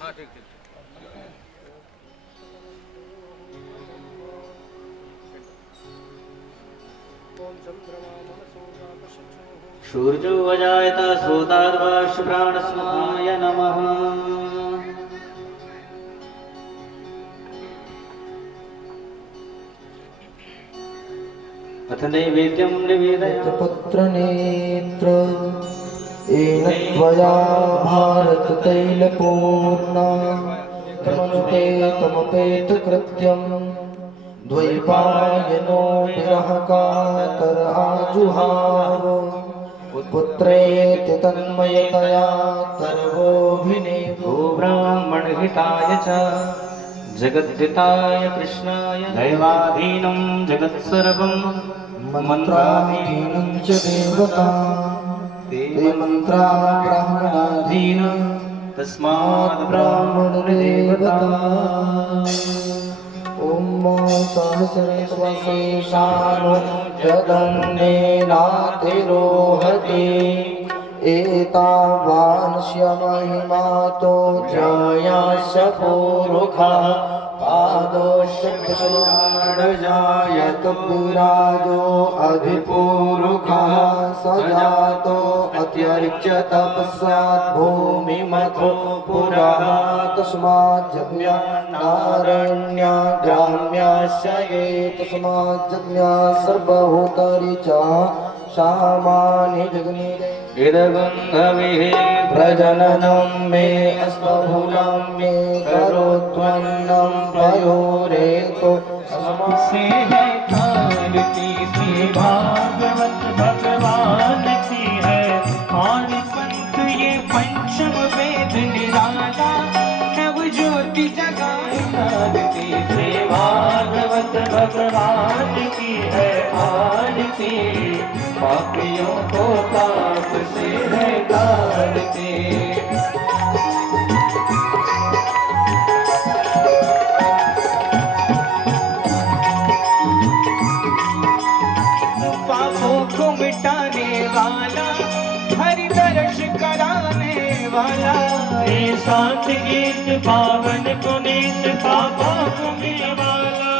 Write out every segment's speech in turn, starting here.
हाँ ठीक ठीक। सूर्यो अजायत श्रोताद्वाश्च प्राणस्माय नमः। अथ नैवेद्यं निवेदयामि पुत्रनेत्र येन त्वया भारततैलपूर्णा तमनुते तमपेतकृत्यं द्वैपायनो विरहकातर आजुहाव पुत्रेति तन्मयतया सर्वोऽभिनेदो ब्राह्मणहिताय च जगद्धिताय कृष्णाय दैवाधीनं जगत्सर्वं मन्त्राधीनं च देवता ते मन्त्रा ब्राह्मणाधीन तस्माद् ब्राह्मणदेवता। ॐ सहस्रशेषानो जगन्नेनातिरोहति एतावानस्य महिमातो जयास्य पूरुखा पादोषजायत विराजो अधिपूरुखः स जातो अत्यरिच्य तपस्यात् भूमिमथो पुरः तस्मात् जज्ञा नारण्या ग्राम्यास्य ये तस्मात् जज्ञा सर्वभूतानि च सामानि जगनि इदगन्धविः प्रजननं मे अस्तबहुलं मे करोत्वन्नं पयोरेतो से है कारती से भागवत भगवान की है और पंथ ये पंचम वेद निराला नव ज्योति जगाए कारती से भागवत भगवान की है आरती पापियों को पाप से है तारती। पापों को मिटाने वाला हरि दर्श कराने वाला ये साथ गीत पावन पुनीत पापा पुण्य वाला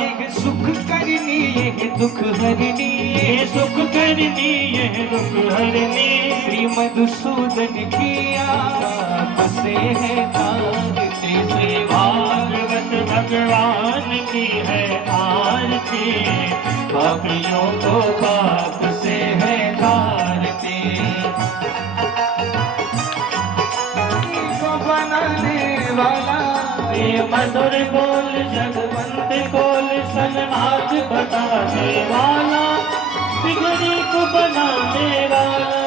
ये सुख करनी ये दुख हरनी ये सुख करनी ये दुख हरनी श्री मधुसूदन की आप से है तारती श्री भागवत भगवान की है आरती पापियों को पाप से है तारती। बनाने वाला ये मधुर बोल जगवंत कोल सन्मार्ग बताने वाला बिगड़ी को बनाने वाला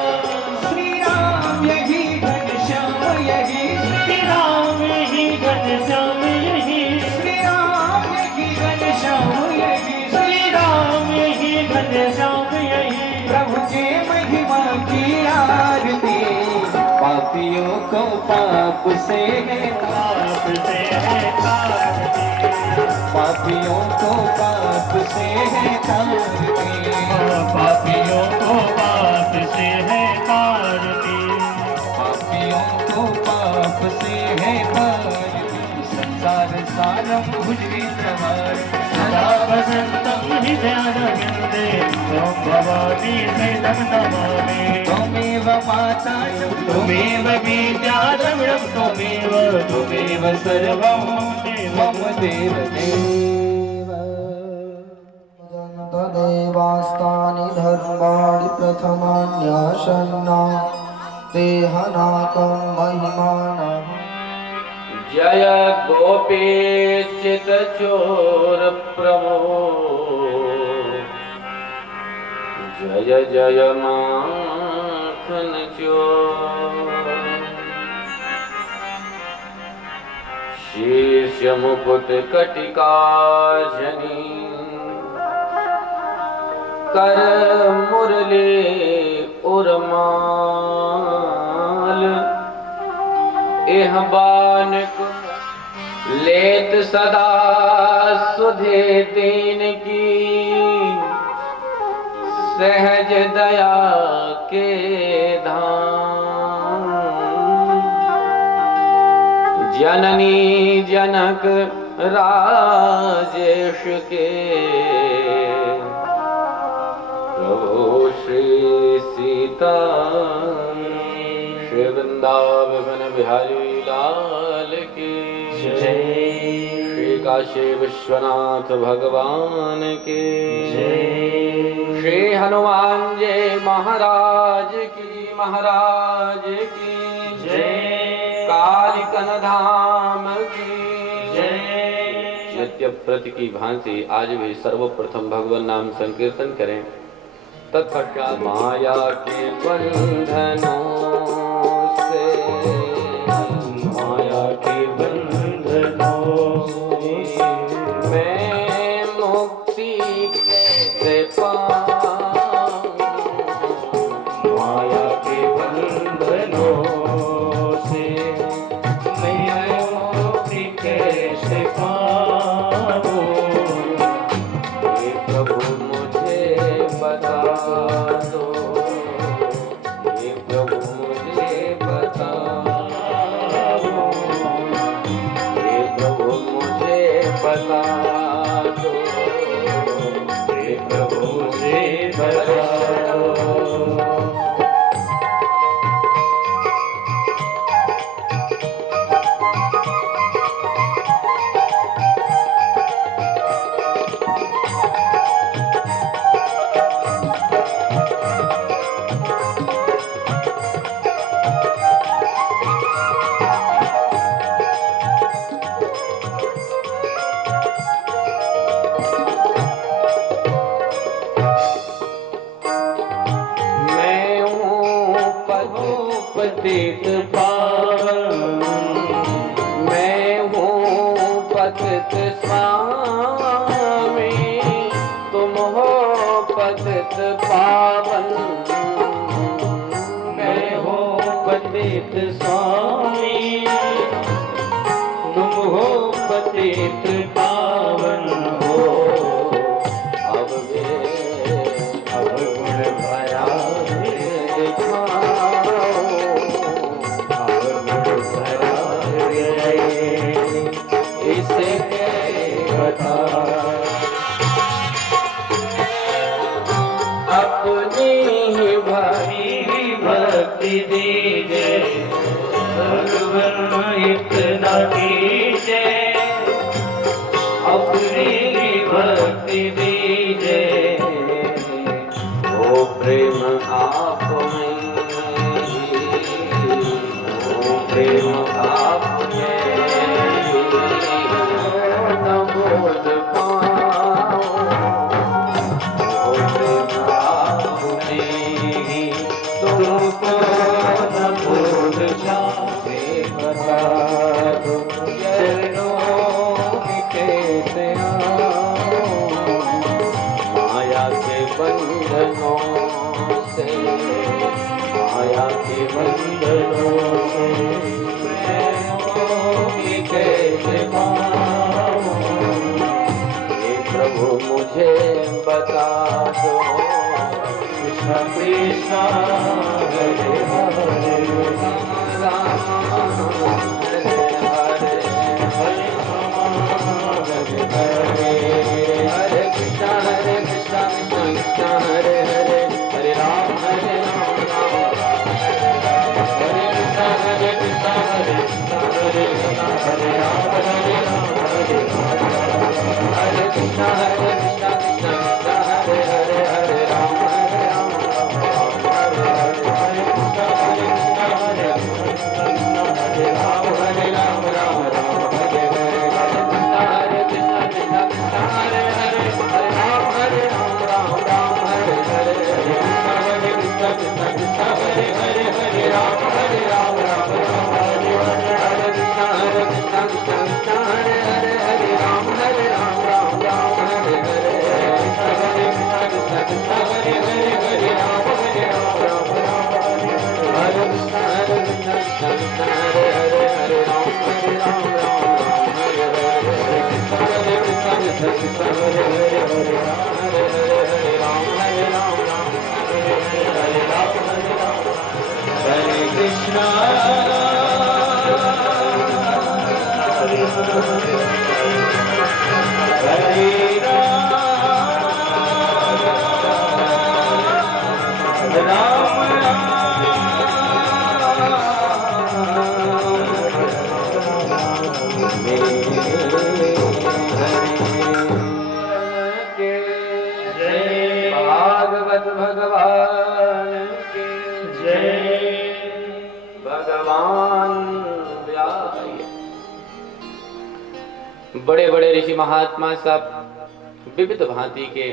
श्री राम यही घनश्याम यही श्री राम यही घनश्याम यही श्री राम यही घनश्याम यही श्री राम यही घनश्याम यही प्रभु के महिमा की आरती पापियों को पाप से है पाप से है तारती पापियों को पाप से है तारती पापियों को पाप से है तारती पापियों को पाप से है तारती संसार सारम भुजगेन्द्रहार सदा वसंतम हृदयारविंदे त्वं भवानी सहितं नमामि त्वमेव माता त्वमेव विद्या द्रविणं त्वमेव सर्वं मम देवदेव। देवास्तानि धर्माणि प्रथमान्यासन्ना ते हनाकं महिमानः जय गोपीचित चोर प्रभो जय जय माखन चोर शीर्ष मुकुट कटिका जनी कर मुरली उर्माल एह बानक लेत सदा सुधे दीन की सहज दया के धाम जननी जनक राजेश के प्रभु श्री सीता श्री वृंदावन बिहारी लाल की जय। श्री काशी विश्वनाथ भगवान की जय। श्री हनुमान जी महाराज की जय। कालिकन धाम की जय। नित्य प्रति की भांति आज भी सर्वप्रथम भगवान नाम संकीर्तन करें। तत्पश्चात माया के बंधनों से मैं मुक्ति कैसे पाऊं। माया के बंधनों से मैं मुक्ति कैसे पाऊं। ये प्रभु मुझे बता दो, ये प्रभु मुझे बता दो, ये प्रभु मुझे बता दो, हे प्रभु मुझे बता दो। मैं हूँ पतित पावन, मैं हूँ पतित स्वामी, तुम हो पतित पावन। मैं हो पतित स्वामी, तुम हो पतित पावन हो। अब गुण भया इसे बता अपनी ही ही भक्ति दीजे, भगवान इतना कीजे। अपनी ही भक्ति दीजे, ओ प्रेम आप में, ओ प्रेम आप में न बोध पाऊं। ओ प्रेम आप में तुमको न भूल जाते बता दो, चरणों में कैसे आऊं। माया के बंधनों से, माया के बंधनों से मैं कैसे पाऊं। ये प्रभु मुझे बता दो। कृष्ण कृष्ण हरे हरे, राम राम हरे हरे, हरे राम हरे हरे, हरे कृष्ण कृष्ण कृष्ण हरे हरे, हरे राम राम हरे कृष्ण हरे कृष्ण हरे कृष्ण हरे राम हरे राम हरे हरे कृष्ण कृष्ण कृष्ण हरे हरे, हरे राम राम हरे हरे कृष्ण हरे कृष्ण हरे राम हरे राम राम राम हरे हरे, हरे कृष्ण कृष्ण कृष्ण हरे हरे, हरे राम राम राम हरे हरे, हरे कृष्ण कृष्ण हरे हरे, हरे राम राम राम हरे हरे, हरे कृष्ण कृष्ण कृष्ण हरे हरे, हरे राम राम राम हरे भागवत भगवान की जय। भगवान व्यास। बड़े बड़े ऋषि महात्मा सब विविध भांति के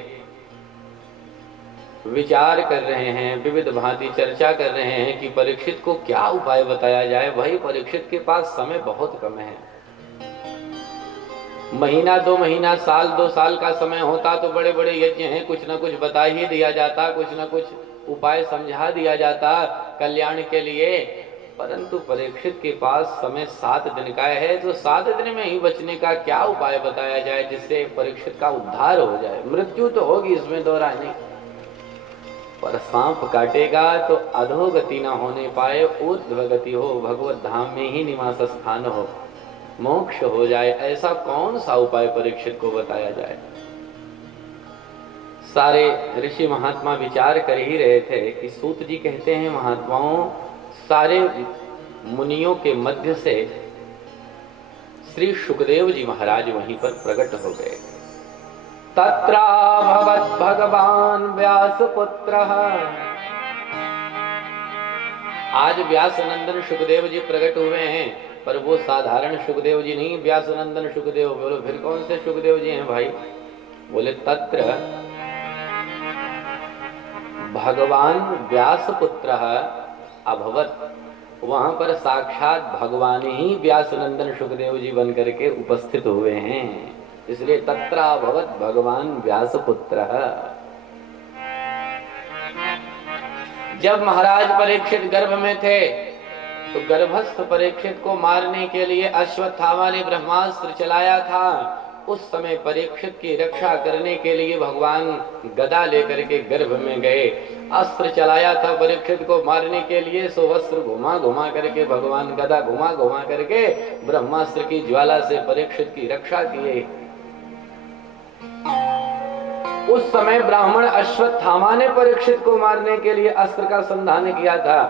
विचार कर रहे हैं, विविध भांति चर्चा कर रहे हैं कि परीक्षित को क्या उपाय बताया जाए। वही परीक्षित के पास समय बहुत कम है। महीना 2 महीना, साल 2 साल का समय होता तो बड़े बड़े यज्ञ हैं, कुछ न कुछ बता ही दिया जाता, कुछ न कुछ उपाय समझा दिया जाता कल्याण के लिए। परंतु परीक्षित के पास समय 7 दिन का है, तो 7 दिन में ही बचने का क्या उपाय बताया जाए जिससे परीक्षित का उद्धार हो जाए। मृत्यु तो होगी, इसमें दो राय नहीं, पर सांप काटेगा तो अधोगति न होने पाए, ऊर्ध्वगति हो, भगवत धाम में ही निवास स्थान हो, मोक्ष हो जाए। ऐसा कौन सा उपाय परीक्षित को बताया जाए। सारे ऋषि महात्मा विचार कर ही रहे थे कि सूत जी कहते हैं, महात्माओं सारे मुनियों के मध्य से श्री सुखदेव जी महाराज वहीं पर प्रकट हो गए। तत्राभवत् भगवान व्यास पुत्र। आज व्यास नंदन सुखदेव जी प्रकट हुए हैं, पर वो साधारण सुखदेव जी नहीं, व्यास नंदन सुखदेव। बोलो फिर कौन से सुखदेव जी हैं भाई? बोले तत्र भगवान व्यास पुत्र अभवत। वहां पर साक्षात भगवान ही व्यास नंदन सुखदेव जी बन करके उपस्थित हुए हैं, इसलिए तत्र अभवत भगवान व्यास पुत्र। जब महाराज परीक्षित गर्भ में थे तो गर्भस्थ परीक्षित को मारने के लिए अश्वत्थामा ने ब्रह्मास्त्र चलाया था। उस समय परीक्षित की रक्षा करने के लिए भगवान गदा लेकर के गर्भ में गए, अस्त्र चलाया था परीक्षित को मारने के लिए। सो अस्त्र घुमा घुमा करके भगवान गदा घुमा घुमा करके ब्रह्मास्त्र की ज्वाला से परीक्षित की रक्षा किए। उस समय ब्राह्मण अश्वत्थामा ने परीक्षित को मारने के लिए अस्त्र का संधान किया था,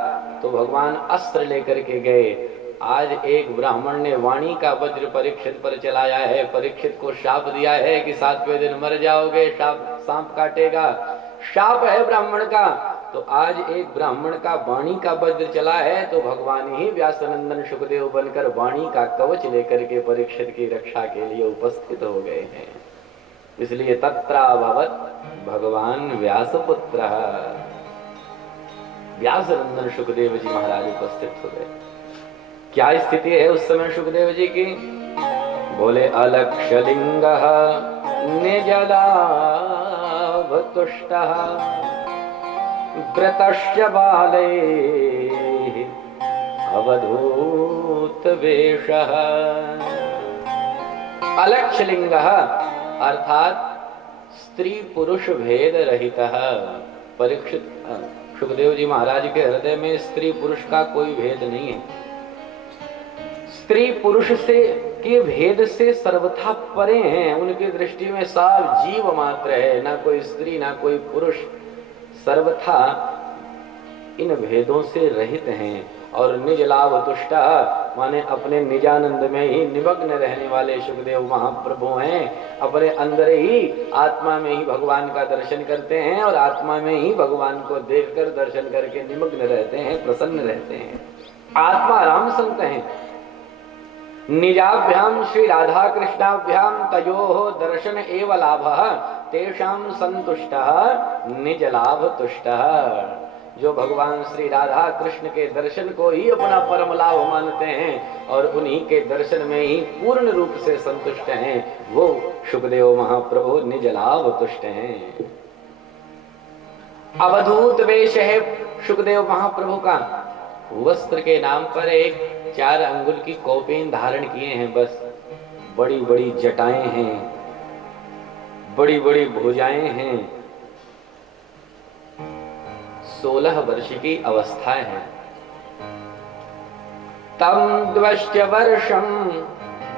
तो भगवान अस्त्र लेकर के गए। आज एक ब्राह्मण ने वाणी का वज्र परीक्षित पर चलाया है, परीक्षित को शाप दिया है कि 7वें दिन मर जाओगे, सांप काटेगा, शाप है ब्राह्मण का। तो आज एक ब्राह्मण का वाणी का वज्र चला है, तो भगवान ही व्यासनंदन सुखदेव बनकर वाणी का कवच लेकर के परीक्षित की रक्षा के लिए उपस्थित हो गए हैं। इसलिए तत्राभवत् भगवान व्यासपुत्र। व्यासनंदन सुखदेव जी महाराज उपस्थित हो गए। क्या स्थिति है उस समय सुखदेव जी की? बोले अलक्ष्यलिंगः निजलाभतुष्टः व्रतस्य बालैः अवधूत वेशः। अलक्ष्यलिंगः अर्थात स्त्री पुरुष भेद रहितः। परीक्षित सुखदेव जी महाराज के हृदय में स्त्री पुरुष का कोई भेद नहीं है। स्त्री पुरुष से के भेद से सर्वथा परे हैं। उनकी दृष्टि में सब जीव मात्र है, ना कोई स्त्री ना कोई पुरुष, सर्वथा इन भेदों से रहित हैं। और निज लाभ तुष्टा माने अपने निजानंद में ही निमग्न रहने वाले सुखदेव महाप्रभु हैं। अपने अंदर ही आत्मा में ही भगवान का दर्शन करते हैं और आत्मा में ही भगवान को देखकर दर्शन करके निमग्न रहते हैं, प्रसन्न रहते हैं। आत्मा राम संत हैं। निजाभ्याम श्री राधा कृष्णाभ्याम तयोः दर्शन एव लाभः तेषां संतुष्टः निज लाभ तुष्टः। जो भगवान श्री राधा कृष्ण के दर्शन को ही अपना परम लाभ मानते हैं और उन्हीं के दर्शन में ही पूर्ण रूप से संतुष्ट हैं, वो सुखदेव महाप्रभु निज लाभ तुष्ट हैं। अवधूत वेश है सुखदेव महाप्रभु का। वस्त्र के नाम पर एक 4 अंगुल की कौपेन धारण किए हैं, बस। बड़ी बड़ी जटाएं हैं, बड़ी बड़ी भुजाएं हैं। 16 वर्ष की अवस्था है। तम द्वश्च वर्षम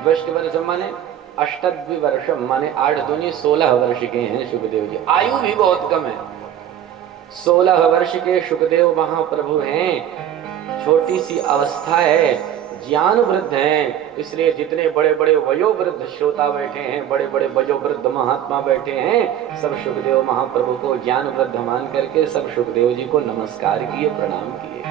द्वष्ट वर्ष माने अष्टद्विवर्षम माने 8 दूनी 16 वर्ष के हैं सुखदेव जी। आयु भी बहुत कम है। 16 वर्ष के सुखदेव महाप्रभु हैं। छोटी सी अवस्था है, ज्ञान वृद्ध हैं। इसलिए जितने बड़े बड़े वयोवृद्ध श्रोता बैठे हैं, बड़े बड़े वयोवृद्ध महात्मा बैठे हैं, सब सुखदेव महाप्रभु को ज्ञान वृद्ध मान करके सब सुखदेव जी को नमस्कार किए, प्रणाम किए।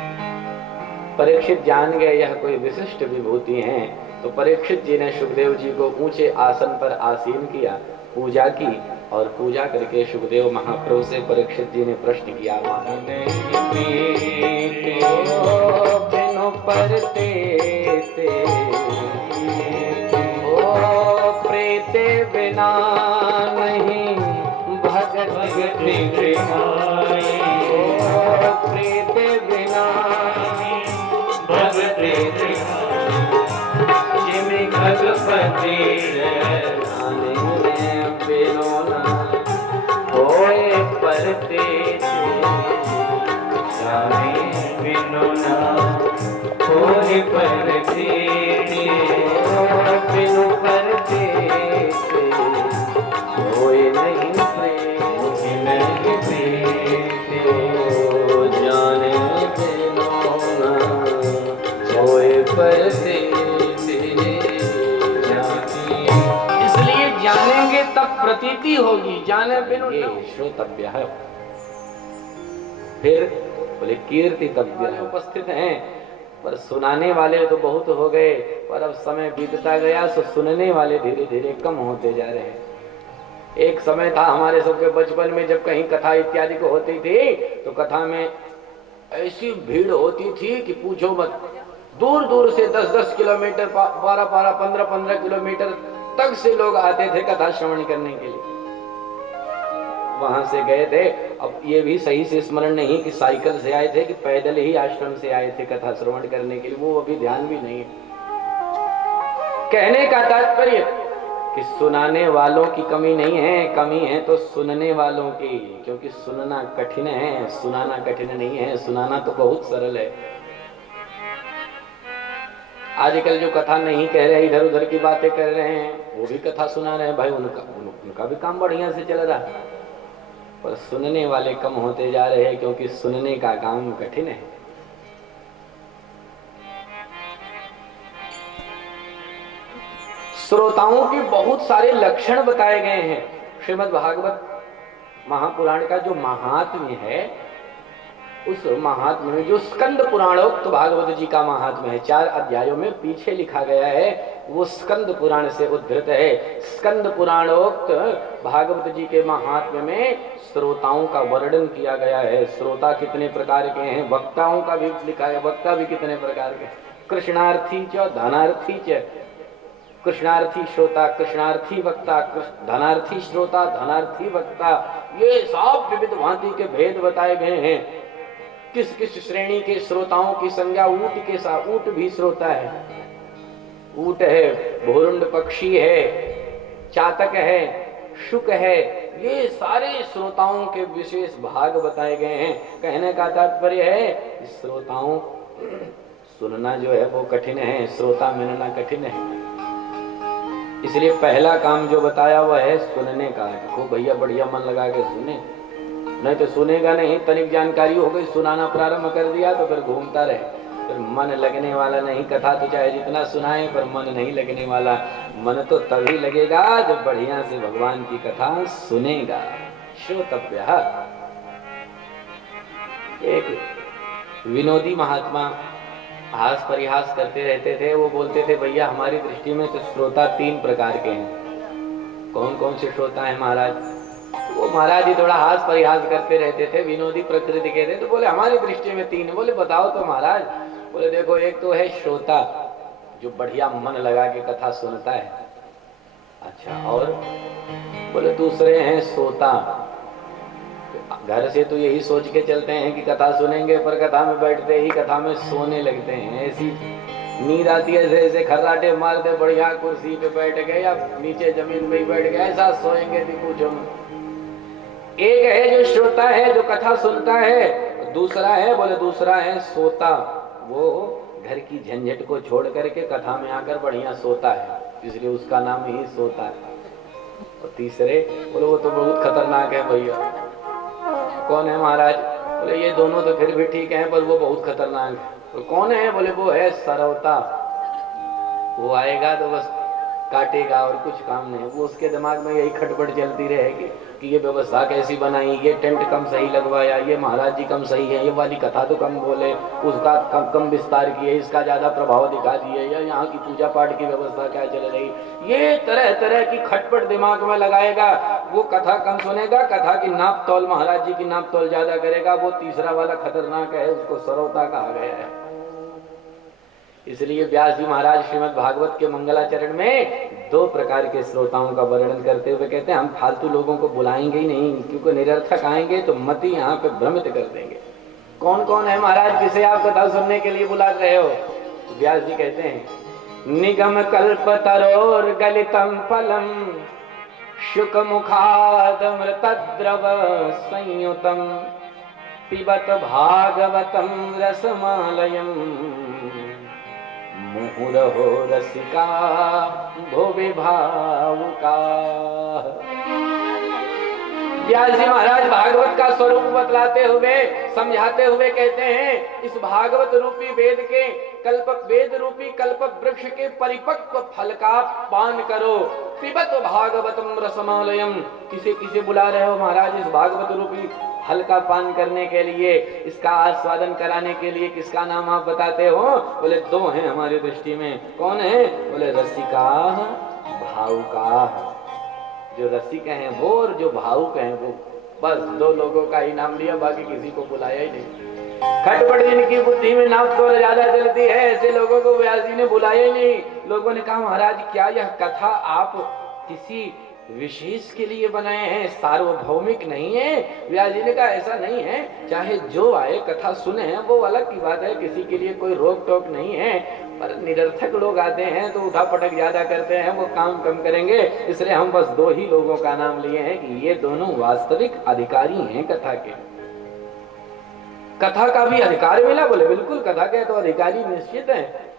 परीक्षित जान गए यह कोई विशिष्ट विभूति हैं, तो परीक्षित जी ने सुखदेव जी को ऊंचे आसन पर आसीन किया, पूजा की, और पूजा करके सुखदेव महाप्रभु से परीक्षित जी ने प्रश्न किया, प्रीते बिना नहीं भगत प्रीते बिना भगत खगपति बिनोना होए परते जाने बिनोना होए परते बिनु परते होए नहीं प्रेम नहीं प्रीते जाने बिनोना होए परते। जानेंगे तब प्रतीति होगी, जाने बिनु श्रोतव्य है। फिर बोले कीर्तितव्य है। उपस्थित हैं पर सुनाने वाले तो बहुत हो गए, पर अब समय बीतता गया तो सुनने वाले धीरे धीरे कम होते जा रहे हैं। एक समय था हमारे सबके बचपन में, जब कहीं कथा इत्यादि को होती थी तो कथा में ऐसी भीड़ होती थी कि पूछो मत। दूर दूर से 10-10 किलोमीटर, 12-12, 15-15 किलोमीटर तक से लोग आते थे कथा श्रवण करने के लिए। वहां से गए थे। अब ये भी सही से स्मरण नहीं कि साइकिल से आए थे कि पैदल ही आश्रम से आए थे कथा श्रवण करने के लिए, वो अभी ध्यान भी नहीं। कहने का तात्पर्य कि सुनाने वालों की कमी नहीं है, कमी है तो सुनने वालों की, क्योंकि सुनना कठिन है, सुनाना कठिन नहीं है। सुनाना तो बहुत सरल है। आजकल जो कथा नहीं कह रहे, इधर उधर की बातें कर रहे हैं, वो भी कथा सुना रहे हैं भाई, उनका भी काम बढ़िया से चल रहा है, पर सुनने वाले कम होते जा रहे हैं, क्योंकि सुनने का काम कठिन है। श्रोताओं के बहुत सारे लक्षण बताए गए हैं। श्रीमद् भागवत महापुराण का जो महात्म्य है, उस महात्म्य में जो स्कंद पुराणोक्त भागवत जी का महात्म्य है, 4 अध्यायों में पीछे लिखा गया है, वो स्कंद पुराण से उद्धृत है। स्कंद पुराणोक्त भागवत जी के महात्म्य में श्रोताओं का वर्णन किया गया है। श्रोता कितने प्रकार के हैं, वक्ताओं का भी लिखा है, वक्ता भी कितने प्रकार के। कृष्णार्थी च धनार्थी च, कृष्णार्थी श्रोता, कृष्णार्थी वक्ता, धनार्थी श्रोता, धनार्थी वक्ता, ये सब विविध भांति के भेद बताए गए हैं। किस किस श्रेणी के श्रोताओं की संज्ञा ऊंट के साथ, ऊंट भी श्रोता है, ऊंट है, भोरुंड पक्षी है, चातक है, शुक है, ये सारे श्रोताओं के विशेष भाग बताए गए हैं। कहने का तात्पर्य है श्रोताओं सुनना जो है वो कठिन है, श्रोता मिलना कठिन है। इसलिए पहला काम जो बताया हुआ है सुनने का है। खूब भैया बढ़िया मन लगा के सुने, नहीं तो सुनेगा नहीं, तनिक जानकारी हो गई, सुनाना प्रारंभ कर दिया तो फिर घूमता रहे, फिर मन लगने वाला नहीं। कथा तो चाहे जितना सुनाए पर मन नहीं लगने वाला। मन तो तभी लगेगा जब बढ़िया से भगवान की कथा सुनेगा। श्रोतव्य। एक विनोदी महात्मा हास परिहास करते रहते थे। वो बोलते थे भैया हमारी दृष्टि में तो श्रोता 3 प्रकार के हैं। कौन कौन से श्रोता हैं महाराज? वो महाराज जी थोड़ा हास परिहास करते रहते थे, विनोदी प्रकृति के थे, तो बोले हमारी दृष्टि में 3। बोले बताओ तो महाराज। बोले देखो, एक तो है श्रोता जो बढ़िया मन लगा के कथा सुनता है। अच्छा, और बोले दूसरे हैं सोता। घर से तो यही सोच के चलते हैं कि कथा सुनेंगे, पर कथा में बैठते ही कथा में सोने लगते हैं। ऐसी नींद आती है, ऐसे खर्राटे मारते, बढ़िया कुर्सी पे बैठ गए या नीचे जमीन पे ही बैठ गए, ऐसा सोएंगे थी पूछो। एक है जो श्रोता है, जो कथा सुनता है। दूसरा है, बोले दूसरा है सोता। वो घर की झंझट को छोड़ करके कथा में आकर बढ़िया सोता है। इसलिए उसका नाम ही सोता है। और तीसरे बोले वो तो बहुत खतरनाक है भैया। कौन है महाराज? बोले ये दोनों तो फिर भी ठीक हैं, पर वो बहुत खतरनाक है। तो कौन है? बोले वो है सरौता। वो आएगा तो बस काटेगा और कुछ काम नहीं। वो उसके दिमाग में यही खटपट चलती रहेगी कि ये व्यवस्था कैसी बनाई, ये टेंट कम सही लगवाया, ये महाराज जी कम सही है, ये वाली कथा तो कम बोले, उसका कम विस्तार किए, इसका ज्यादा प्रभाव दिखा दिए, या यहाँ की पूजा पाठ की व्यवस्था क्या चल रही, ये तरह तरह की खटपट दिमाग में लगाएगा। वो कथा कम सुनेगा, कथा की नाप तौल महाराज जी की नाप तौल ज्यादा करेगा। वो तीसरा वाला खतरनाक है, उसको सरौता कहा गया है। इसलिए व्यास जी महाराज श्रीमद् भागवत के मंगलाचरण में 2 प्रकार के श्रोताओं का वर्णन करते हुए कहते हैं हम फालतू लोगों को बुलाएंगे ही नहीं, क्योंकि निरर्थक आएंगे तो मति यहाँ पे भ्रमित कर देंगे। कौन कौन है महाराज किसे आप कथा सुनने के लिए बुला रहे हो? तो व्यास जी कहते हैं निगम कल्प तरोर गलितम फलम शुक मुखादमृतद्रव संयुतम पिबत भागवतम रसमालयम मुहुरहो रसिका भुवि भावुका। व्यास जी महाराज भागवत का स्वरूप बतलाते हुए समझाते हुए कहते हैं इस भागवत रूपी वेद के वेद रूपी कल्प वृक्ष के परिपक्व फल का पान करो। पिबत भागवतम रसमालयम। किसे किसे बुला रहे हो महाराज? इस भागवत रूपी फल का पान करने के लिए, इसका आस्वादन कराने के लिए। किसका नाम आप बताते हो? बोले 2 हैं हमारी दृष्टि में। कौन है? बोले रसिका भावुका। जो रसिक हैं वो और जो भावुक हैं वो, बस 2 लोगों का ही नाम लिया, बाकी किसी को बुलाया ही नहीं। खटपट इनकी बुद्धि में नाप तो ज्यादा चलती है, ऐसे लोगों को व्यास जी ने बुलाया ही नहीं। लोगों ने कहा महाराज क्या यह कथा आप किसी विशेष के लिए बनाए हैं, सार्वभौमिक नहीं है? व्यास जी ने कहा ऐसा नहीं है, चाहे जो आए कथा सुने वो अलग की बात है, किसी के लिए कोई रोक टोक नहीं है। पर निरर्थक लोग आते हैं तो उठा पटक ज्यादा करते हैं, वो काम कम करेंगे। इसलिए हम बस 2 ही लोगों का नाम लिए हैं कि ये दोनों वास्तविक अधिकारी हैं कथा के। कथा का भी अधिकार मिला? बोले बिल्कुल, कथा के तो अधिकारी निश्चित है।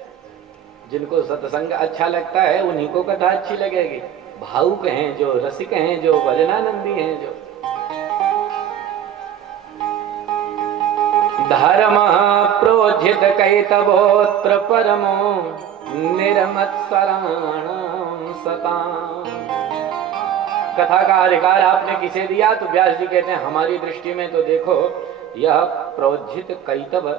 जिनको सत्संग अच्छा लगता है उन्हीं को कथा अच्छी लगेगी। भावुक हैं, जो रसिक हैं, जो भजनानंदी हैं, जो धर्म प्रोजित कैतवोत्र परमो निरमत्सराणाम सताम। कथा का अधिकार आपने किसे दिया? तो व्यास जी कहते हैं हमारी दृष्टि में तो देखो यह प्रोजित कैतव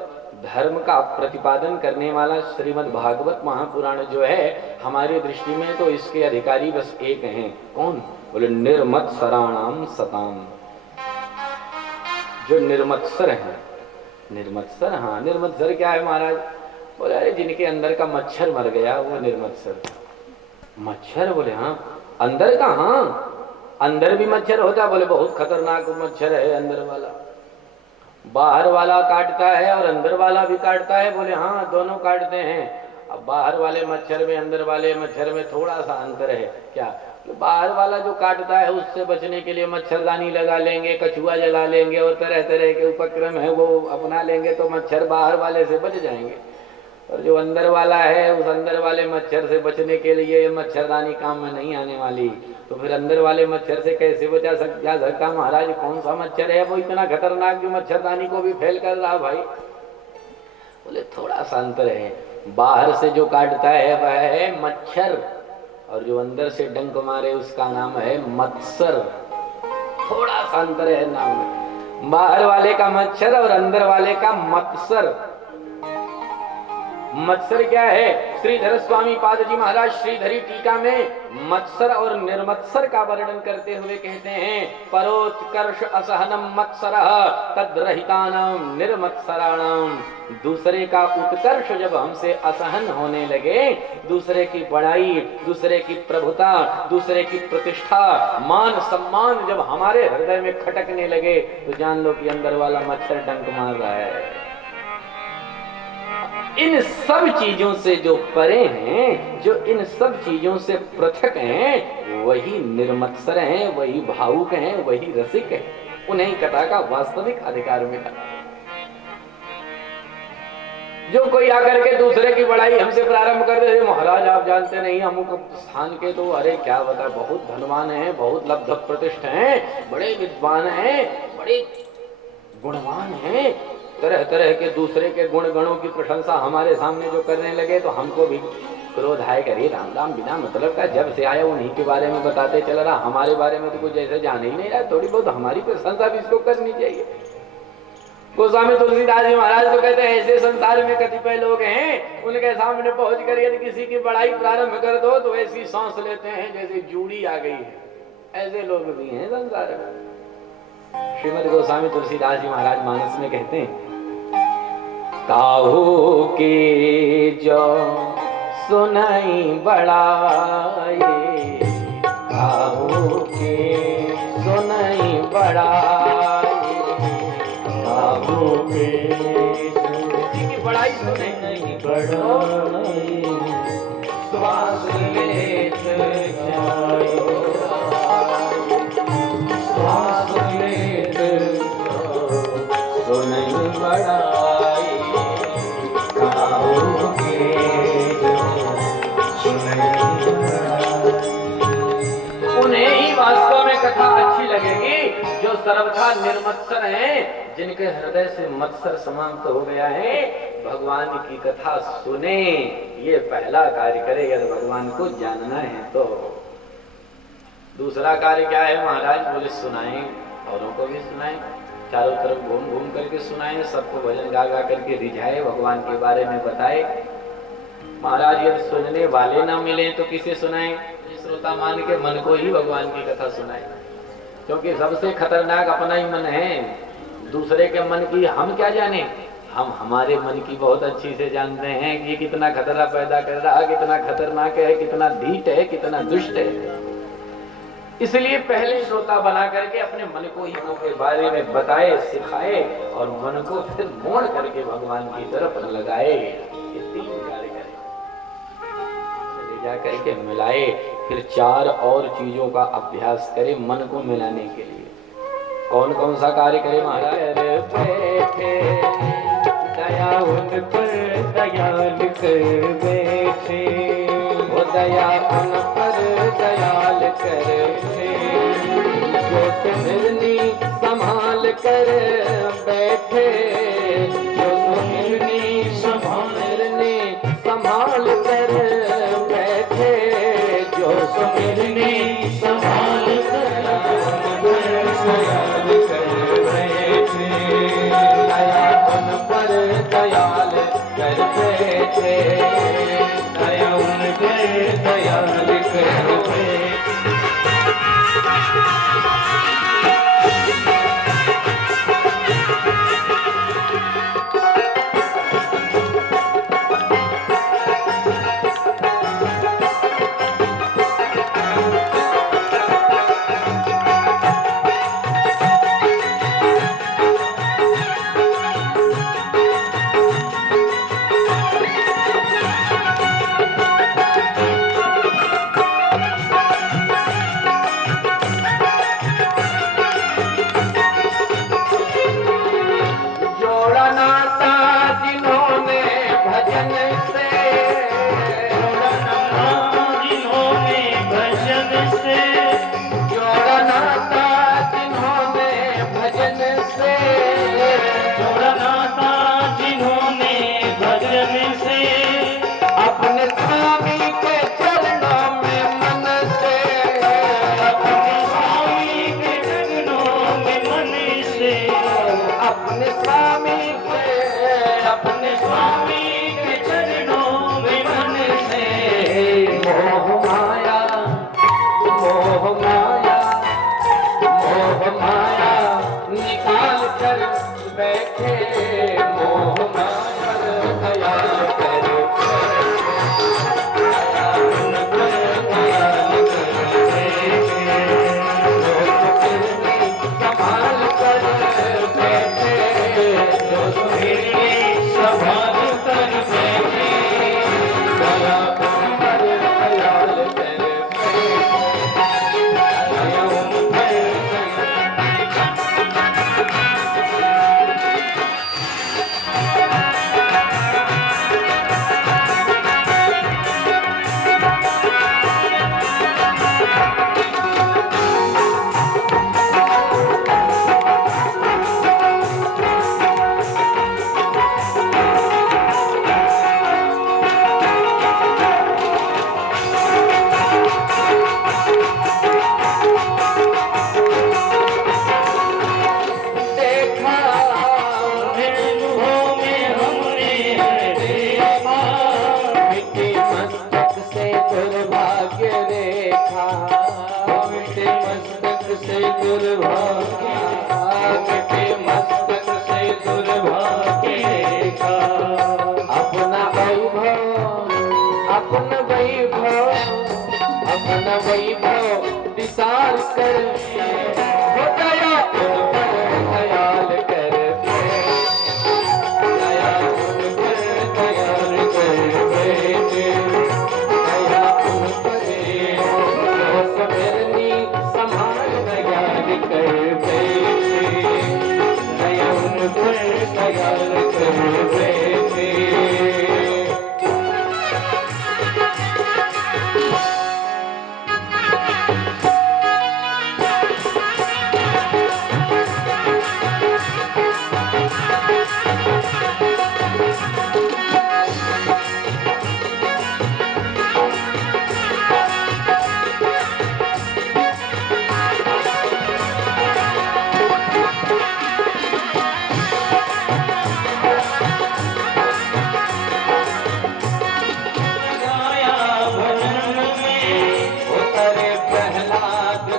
धर्म का प्रतिपादन करने वाला श्रीमद् भागवत महापुराण जो है, हमारी दृष्टि में तो इसके अधिकारी बस एक हैं। कौन? बोले निर्मत्सराणाम सताम। जो निर्मत्सर हैं। निर्मत्सर? हाँ, निर्मत्सर क्या है महाराज? बोले अरे जिनके अंदर का मच्छर मर गया वो निर्मत्सर। मच्छर? बोले हाँ। अंदर का? हाँ, अंदर भी मच्छर होता। बोले बहुत खतरनाक मच्छर है अंदर वाला। बाहर वाला काटता है और अंदर वाला भी काटता है। बोले हाँ, दोनों काटते हैं। अब बाहर वाले मच्छर में अंदर वाले मच्छर में थोड़ा सा अंतर है। क्या? तो बाहर वाला जो काटता है उससे बचने के लिए मच्छरदानी लगा लेंगे, कछुआ जला लेंगे और तरह तरह के उपक्रम है वो अपना लेंगे तो मच्छर बाहर वाले से बच जाएंगे। और जो अंदर वाला है उस अंदर वाले मच्छर से बचने के लिए ये मच्छरदानी काम में नहीं आने वाली। तो फिर अंदर वाले मच्छर से कैसे बचा जा सकता महाराज? कौन सा मच्छर है वो इतना खतरनाक जो मच्छरदानी को भी फेल कर रहा भाई? बोले थोड़ा सा अंतर है। बाहर से जो काटता है वह है मच्छर और जो अंदर से डंक मारे उसका नाम है मत्सर। थोड़ा सा अंतर है नाम में। बाहर वाले का मच्छर और अंदर वाले का मत्सर। मत्सर क्या है? श्रीधर स्वामी पाद जी महाराज श्रीधरी टीका में मत्सर और निर्मत्सर का वर्णन करते हुए कहते हैं परोत्कर्ष असहनम मत्सरः तद्रहितानाम निर्मत्सराणाम। दूसरे का उत्कर्ष जब हमसे असहन होने लगे, दूसरे की बड़ाई, दूसरे की प्रभुता, दूसरे की प्रतिष्ठा, मान सम्मान जब हमारे हृदय में खटकने लगे तो जान लो कि अंदर वाला मच्छर डंक मार रहा है। इन सब चीजों से जो परे हैं, जो इन सब चीजों से पृथक हैं, वही निर्मत्सर हैं, वही भावुक हैं, वही रसिक हैं। उन्हें कथा का वास्तविक अधिकार मिला। जो कोई आकर के दूसरे की बड़ाई हमसे प्रारंभ कर दे, महाराज आप जानते नहीं अमुक स्थान के तो अरे क्या बता बहुत धनवान हैं, बहुत लब्ध प्रतिष्ठ हैं, बड़े विद्वान हैं, बड़े गुणवान हैं, तरह तरह के दूसरे के गुण गणों की प्रशंसा हमारे सामने जो करने लगे तो हमको भी क्रोध आए, करे राम राम बिना मतलब का जब से आया उन्हीं के बारे में बताते चल रहा, हमारे बारे में तो कुछ जैसे जान ही नहीं रहा, थोड़ी बहुत हमारी प्रशंसा भी इसको करनी चाहिए। गोस्वामी तुलसीदास जी महाराज तो कहते हैं ऐसे संसार में कतिपय लोग हैं उनके सामने पहुंच कर यदि किसी की बड़ाई प्रारंभ कर दो तो ऐसी सांस लेते हैं जैसे जूड़ी आ गई है, ऐसे लोग भी हैं संसार में। श्रीमद गोस्वामी तुलसीदास जी महाराज मानस में कहते हैं, काहू की जो सुनाई बड़ाई, काहू की सुनाई बड़ाई, काहू किसी की बड़ाई सुने नहीं बड़ाई, श्वास लेत जाए, श्वास लेत सुने बड़ाई, काहू के उन्हें ही वास्तव में कथा अच्छी लगेगी जो सर्वथा निर्मत्सर हैं, जिनके हृदय से मत्सर समाप्त हो गया है, भगवान की कथा सुने, ये पहला कार्य करे यदि भगवान को जानना है तो। दूसरा कार्य क्या है महाराज बोले, सुनाएं, औरों को भी सुनाएं, चारों तरफ घूम घूम करके सुनाएं, सबको भजन गा गा करके रिझाए, भगवान के बारे में बताए। महाराज यदि सुनने वाले ना मिले तो किसे सुनाएं? श्रोता मान के मन को ही भगवान की कथा सुनाएं, क्योंकि सबसे खतरनाक अपना ही मन है, दूसरे के मन की हम क्या जाने, हम हमारे मन की बहुत अच्छी से जानते हैं कि ये कितना खतरा पैदा कर रहा है, कितना खतरनाक है, कितना ढीठ है, कितना दुष्ट है। इसलिए पहले श्रोता बना करके अपने मन को ही के बारे में बताए, सिखाए और मन को फिर मोड़ करके भगवान की तरफ लगाए। ये तीन कार्य करें, ले जा करके मिलाए, फिर चार और चीजों का अभ्यास करे मन को मिलाने के लिए। कौन कौन सा कार्य करे महाराज? बैठे दया उन पर दयाल कर बैठे, वो दया उन पर दयाल कर जो सिमरनी संभाल कर बैठे, जो सिमरनी संभाल कर बैठे, जो सिमरनी संभाल कर दयाल कर बैठे, दया उन पर दयाल कर बैठे, दया उन पर दयाल कर बैठे। दुर्भाग्य रेखा, मिटे मस्तक से दुर्भाग्य, मिटे मस्तक से दुर्भाग्य रेखा। अपना वैभव, अपना वैभव, अपना वैभव विसार कर, हो दया उन पर दयाल कर, दया उन पर दयाल कर बेटे, दया उन पर हो सबरनी संभाल दयाल कर बेटे, दया उन पर दयाल कर बेटे।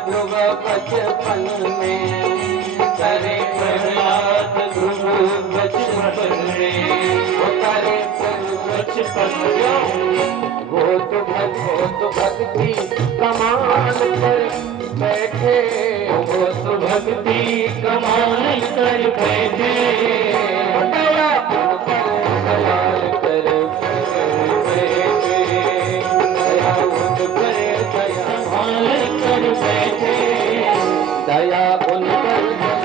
ध्रुव बचपन में, करे प्रहलाद ध्रुव बचपन में, करे बचपन में। वो तो भक्ति कमाल कर बैठे, वो तो भक्ति कमाल कर बैठे, दया उन पर दयाल कर बैठे, दया उन पर कमाल कर बैठे, दया उन पर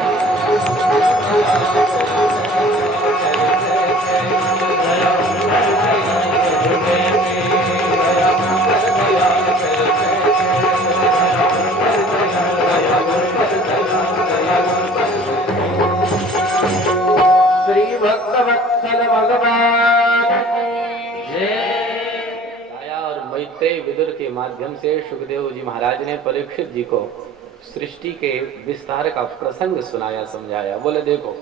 श्री भक्तवत्सल भगवान आया। और मैत्रेय विदुर के माध्यम से सुखदेव जी महाराज ने परीक्षित जी को सृष्टि के विस्तार का प्रसंग सुनाया, समझाया। बोले देखो,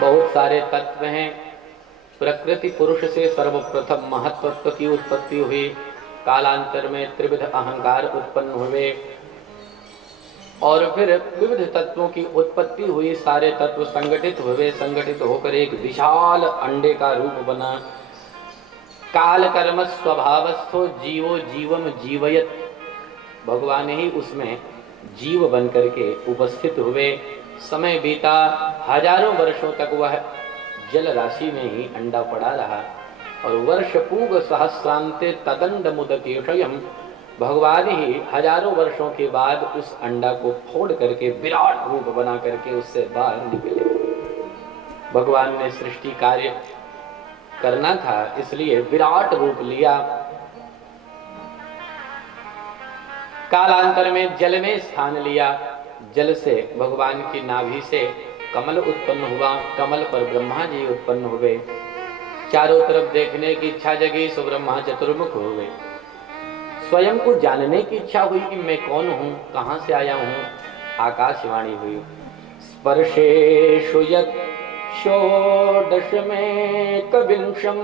बहुत सारे तत्व हैं। प्रकृति पुरुष से सर्वप्रथम महत्त्व की उत्पत्ति हुई, कालांतर में त्रिविध अहंकार उत्पन्न हुए और फिर विविध तत्वों की उत्पत्ति हुई। सारे तत्व संगठित हुए, संगठित होकर एक विशाल अंडे का रूप बना। काल कर्म स्वभावस्थो जीवो जीवम जीवयत, भगवान ही उसमें जीव बन करके उपस्थित हुए। समय बीता, हजारों वर्षों तक वह जल राशि में ही अंडा पड़ा रहा और वर्ष पूग सहस्रांते तदंड मुदकेशयम, भगवान ही हजारों वर्षों के बाद उस अंडा को फोड़ करके विराट रूप बना करके उससे बाहर निकले। भगवान ने सृष्टि कार्य करना था, इसलिए विराट रूप लिया। कालांतर में जल में स्थान लिया। जल से भगवान की नाभि से कमल उत्पन्न हुआ, कमल पर ब्रह्मा जी उत्पन्न हुए। चारों तरफ देखने की इच्छा जगी, सो ब्रह्मा चतुर्मुख हो गए। स्वयं को जानने की इच्छा हुई कि मैं कौन हूँ, कहाँ से आया हूँ। आकाशवाणी हुई, स्पर्शेषु यत् षोडश में कविंशम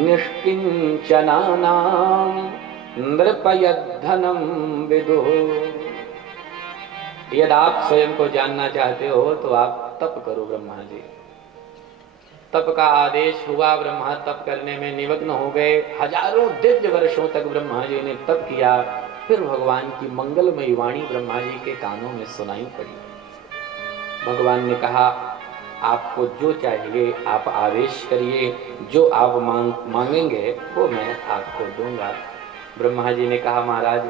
निष्किंचनानां नृपयद्धनम विदुः। यदि आप स्वयं को जानना चाहते हो तो आप तप करो। ब्रह्मा जी तप का आदेश हुआ, ब्रह्मा तप करने में निमग्न हो गए। हजारों दिव्य वर्षों तक ब्रह्मा जी ने तप किया। फिर भगवान की मंगलमयी वाणी ब्रह्मा जी के कानों में सुनाई पड़ी। भगवान ने कहा, आपको जो चाहिए आप आदेश करिए, जो आप मांगेंगे वो मैं आपको दूंगा। ब्रह्मा जी ने कहा, महाराज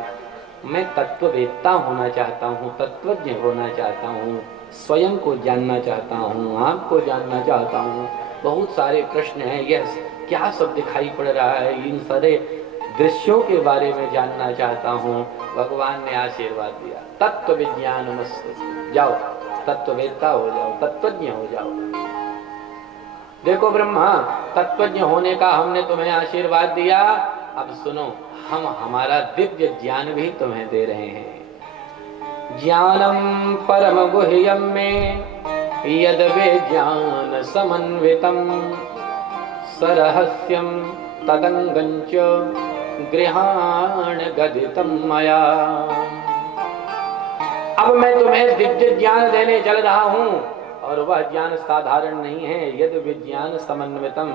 मैं तत्ववेत्ता होना चाहता हूँ, तत्वज्ञ होना चाहता हूँ, स्वयं को जानना चाहता हूँ, आपको जानना चाहता हूँ। बहुत सारे प्रश्न हैं, यह क्या सब दिखाई पड़ रहा है, इन सारे दृश्यों के बारे में जानना चाहता हूँ। भगवान ने आशीर्वाद दिया, तत्व विज्ञानमस्तु, जाओ तत्ववेत्ता हो जाओ, तत्वज्ञ हो जाओ। देखो ब्रह्मा, तत्वज्ञ होने का हमने तुम्हें आशीर्वाद दिया, अब सुनो, हम हमारा दिव्य ज्ञान भी तुम्हें दे रहे हैं। ज्ञानम परम गुह्यम में यद वे ज्ञान समन्वितम सरहस्यं तदंगंच गृहाण गदितं मया। अब मैं तुम्हें दिव्य ज्ञान देने चल रहा हूं और वह ज्ञान साधारण नहीं है। यदि विज्ञान समन्वितम,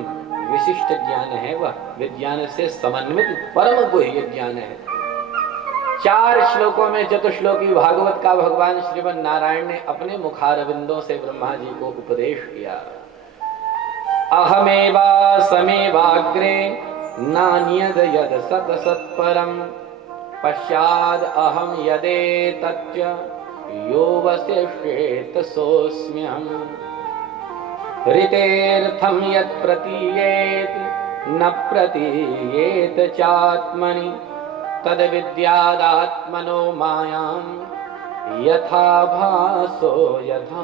विशिष्ट ज्ञान है, वह विज्ञान से समन्वित परम गुह्य ज्ञान है। 4 श्लोकों में चतुश्लोकी भागवत का भगवान श्रीमन नारायण ने अपने मुखारविंदों से ब्रह्मा जी को उपदेश किया। अहमेवा समेवाग्रे नान्यद यद सत सत्परम पश्चाद अहम यदे तच्च यो वसिष्ठेत सोऽस्म्यहम्। ऋतेर्थम यत् प्रतीयेत न प्रतीयेत चात्मनि तद विद्यादात्मनो मायां यथा भासो यथा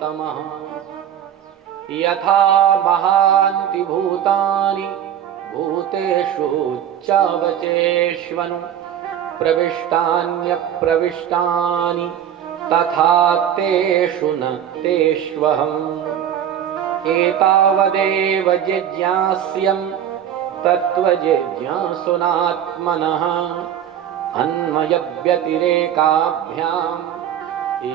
तमः। यथा महान्ति भूतानि भूतेषु चावचेष्वनु प्रविष्टान्यप्रविष्टानि तथा तेषु न तेष्वहम्। एतावदेव जिज्ञास्यं तत्त्वजिज्ञासुनात्मनः अन्वयव्यतिरेकाभ्यां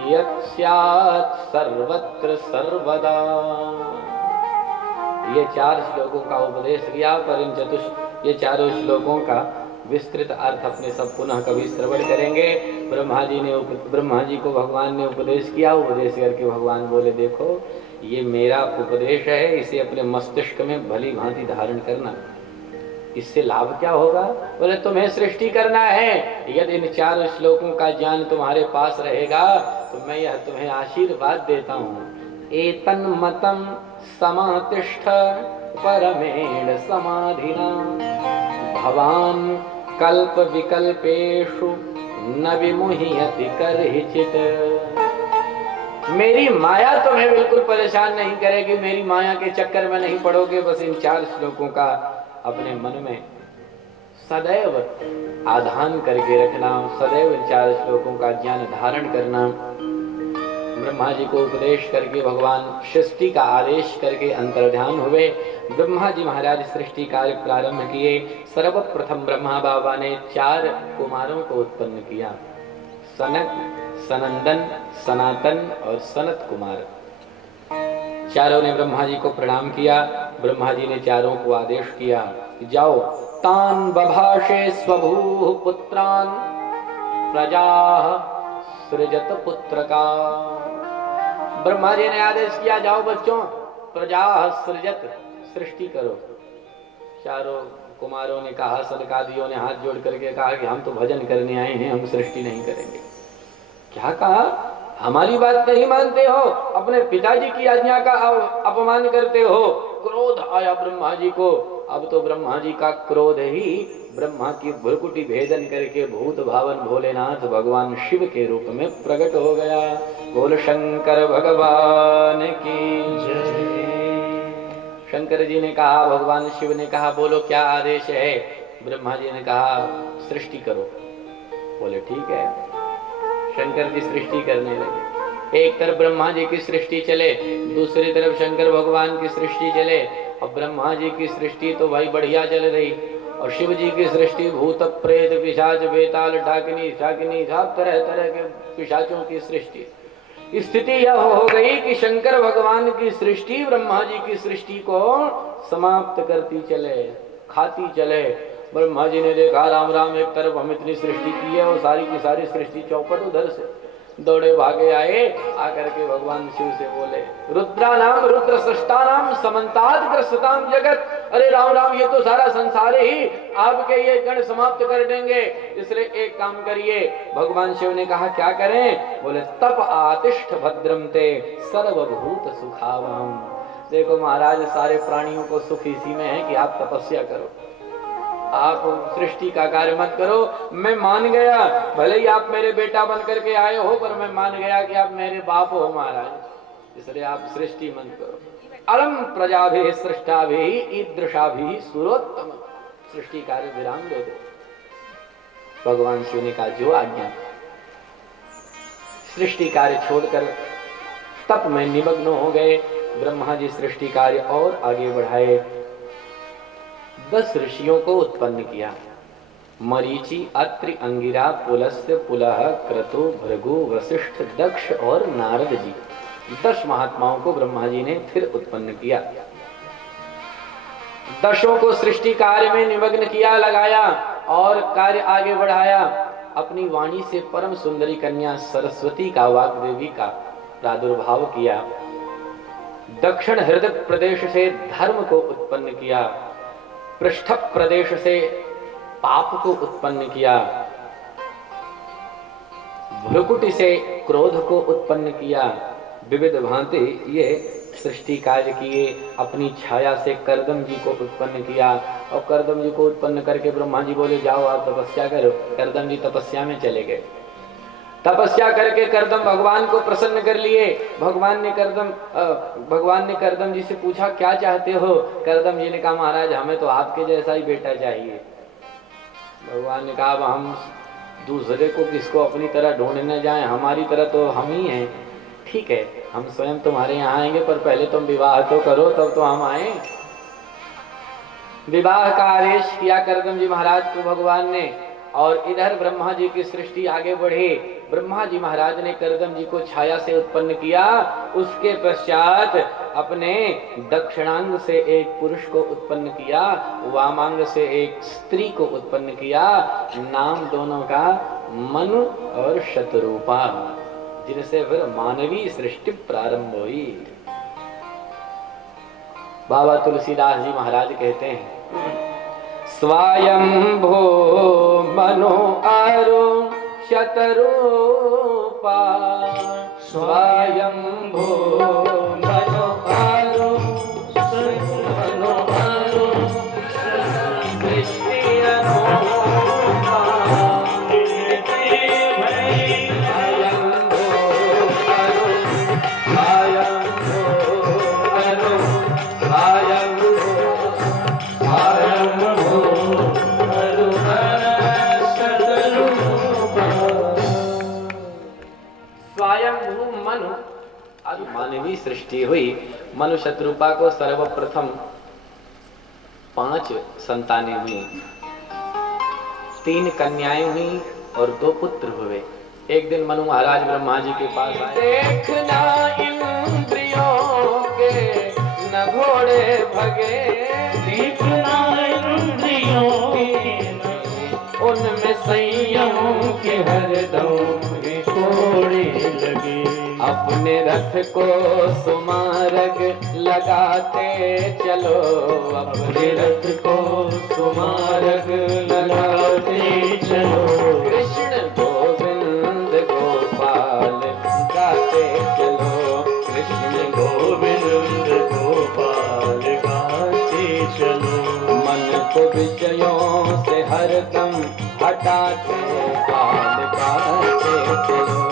यत् स्यात् सर्वत्र सर्वदा। ये 4 श्लोकों का उपदेश किया, पर इन ये चारों श्लोकों का विस्तृत अर्थ अपने सब पुनः कभी श्रवण करेंगे। ब्रह्मा जी को भगवान ने उपदेश किया। उपदेश करके भगवान बोले, देखो ये मेरा उपदेश है, इसे अपने मस्तिष्क में भली भांति धारण करना। इससे लाभ क्या होगा? बोले तुम्हें सृष्टि करना है। यदि इन 4 श्लोकों का ज्ञान तुम्हारे पास रहेगा तो मैं यह तुम्हें आशीर्वाद देता हूँ। एतन्मतं समातिष्ठ परमेण समाधिना भवान कल्प विकल्पेषु न विमुह्यति करहिचित्। मेरी माया तुम्हें बिल्कुल परेशान नहीं करेगी, मेरी माया के चक्कर में नहीं पड़ोगे। बस इन 4 श्लोकों का अपने मन में सदैव आधान करके रखना, सदैव इन 4 श्लोकों का ज्ञान धारण करना। ब्रह्मा जी को उपदेश करके भगवान सृष्टि का आदेश करके अंतर्ध्यान हुए। ब्रह्मा जी महाराज सृष्टि कार्य प्रारंभ किए। सर्वप्रथम ब्रह्मा बाबा ने 4 कुमारों को उत्पन्न किया, सनक, सनंदन, सनातन और सनत कुमार। चारों ने ब्रह्मा जी को प्रणाम किया। ब्रह्मा जी ने चारों को आदेश किया, जाओ तान बभाषे स्वभूः पुत्रान प्रजाः सृजत पुत्रका। ब्रह्मा जी ने आदेश किया, जाओ बच्चों प्रजाः सृजत, सृष्टि करो। चारों कुमारों ने कहा, सनकादियों ने हाथ जोड़ करके कहा कि हम तो भजन करने आए हैं, हम सृष्टि नहीं करेंगे। क्या कहा? हमारी बात नहीं मानते हो, अपने पिताजी की आज्ञा का अपमान करते हो। क्रोध आया ब्रह्मा जी को। अब तो ब्रह्मा जी का क्रोध ही ब्रह्मा की भ्रुकुटी भेदन करके भूत भावन भोलेनाथ भगवान शिव के रूप में प्रकट हो गया। बोल शंकर भगवान की जय। शंकर जी ने कहा, भगवान शिव ने कहा, बोलो क्या आदेश है? ब्रह्मा जी ने कहा, सृष्टि करो। बोले ठीक है। शंकर जी सृष्टि करने लगे। एक तरफ ब्रह्मा जी की सृष्टि चले, दूसरी तरफ शंकर भगवान की सृष्टि चले। अब ब्रह्मा जी की सृष्टि तो भाई बढ़िया चल रही, और शिव जी की सृष्टि भूत प्रेत पिशाच बेताल डाकिनी शाकिनी सब तरह तरह के पिशाचों की सृष्टि। स्थिति यह हो गई कि शंकर भगवान की सृष्टि ब्रह्मा जी की सृष्टि को समाप्त करती चले, खाती चले। ब्रह्मा जी ने देखा, राम राम, एक तरफ हम इतनी सृष्टि की है और सारी की सारी सृष्टि चौपट उधर से। दौड़े भागे आए, आकर के भगवान शिव से बोले, रुद्रानाम रुद्र सृष्टानाम समन्तात् ग्रस्तताम जगत। अरे राम राम, ये तो सारा संसार ही आपके ये गण समाप्त कर देंगे, इसलिए एक काम करिए। भगवान शिव ने कहा, क्या करें? बोले, तप आतिष्ठ भद्रम ते सर्वभूत सुखावहम। देखो महाराज, सारे प्राणियों को सुख इसी में है कि आप तपस्या करो, आप सृष्टि का कार्य मत करो। मैं मान गया, भले ही आप मेरे बेटा बन करके आए हो, पर मैं मान गया कि आप मेरे बाप हो महाराज, इसलिए आप सृष्टि मत करो। अलम प्रजाभिः सृष्टाभिः ईदृशाभिः सुरोत्तम। सृष्टि कार्य विराम दे दो। भगवान शिव ने कहा, जो आज्ञा। सृष्टि कार्य छोड़कर तप में निमग्न हो गए। ब्रह्मा जी सृष्टि कार्य और आगे बढ़ाए। 10 ऋषियों को उत्पन्न किया। मरीचि, अत्रि, अंगिरा, पुलस्त्य, पुलह, क्रतु, भृगु, वशिष्ठ, दक्ष और नारद जी, 10 महात्माओं को ब्रह्मा जी ने फिर उत्पन्न किया। 10 को सृष्टि कार्य में निमग्न किया, लगाया और कार्य आगे बढ़ाया। अपनी वाणी से परम सुंदरी कन्या सरस्वती का, वाग्देवी का प्रादुर्भाव किया। दक्षिण हृदय प्रदेश से धर्म को उत्पन्न किया, पृष्ठ प्रदेश से पाप को उत्पन्न किया, भ्रुकुटी से क्रोध को उत्पन्न किया। विविध भांति ये सृष्टि कार्य किए। अपनी छाया से करदम जी को उत्पन्न किया और करदम जी को उत्पन्न करके ब्रह्मा जी बोले जाओ आप तपस्या करो। करदम जी तपस्या में चले गए। तपस्या करके करदम भगवान को प्रसन्न कर लिए। भगवान ने करदम जी से पूछा क्या चाहते हो। करदम जी ने कहा महाराज हमें तो आपके जैसा ही बेटा चाहिए। भगवान ने कहा अब हम दूसरे को किसको अपनी तरह ढूंढने जाएं, हमारी तरह तो हम ही हैं। ठीक है हम स्वयं तुम्हारे यहाँ आएंगे पर पहले तुम विवाह तो करो तब तो हम आए। विवाह का आदेश किया करदम जी महाराज को भगवान ने। और इधर ब्रह्मा जी की सृष्टि आगे बढ़े। ब्रह्मा जी महाराज ने करदम जी को छाया से उत्पन्न किया। उसके पश्चात अपने दक्षिणांग से एक पुरुष को उत्पन्न किया, वामांग से एक स्त्री को उत्पन्न किया। नाम दोनों का मनु और शतरूपा, जिनसे फिर मानवीय सृष्टि प्रारंभ हुई। बाबा तुलसीदास जी महाराज कहते हैं स्वयंभो मनो अरु शतरूपा, स्वयंभो मनो अरु मनो अरु सृष्टि अनुपा, मानवीय सृष्टि हुई। मनु शतरूपा को सर्वप्रथम 5 संतानें हुई, 3 कन्याएं हुई और 2 पुत्र हुए। एक दिन मनु महाराज ब्रह्मा जी के पास आए। देखना इंद्रियों के न घोड़े भगे, देखना इंद्रियों के उनमें संयम के हरदम घोड़े लगे। अपने रथ को सुमार्ग लगाते चलो, अपने रथ को सुमार्ग लगाते चलो। कृष्ण गोविंद गोपाल गाते चलो, कृष्ण गोविंद गोपाल गाते चलो। मन को विषयों से हरदम हटाते पाल गाते चलो।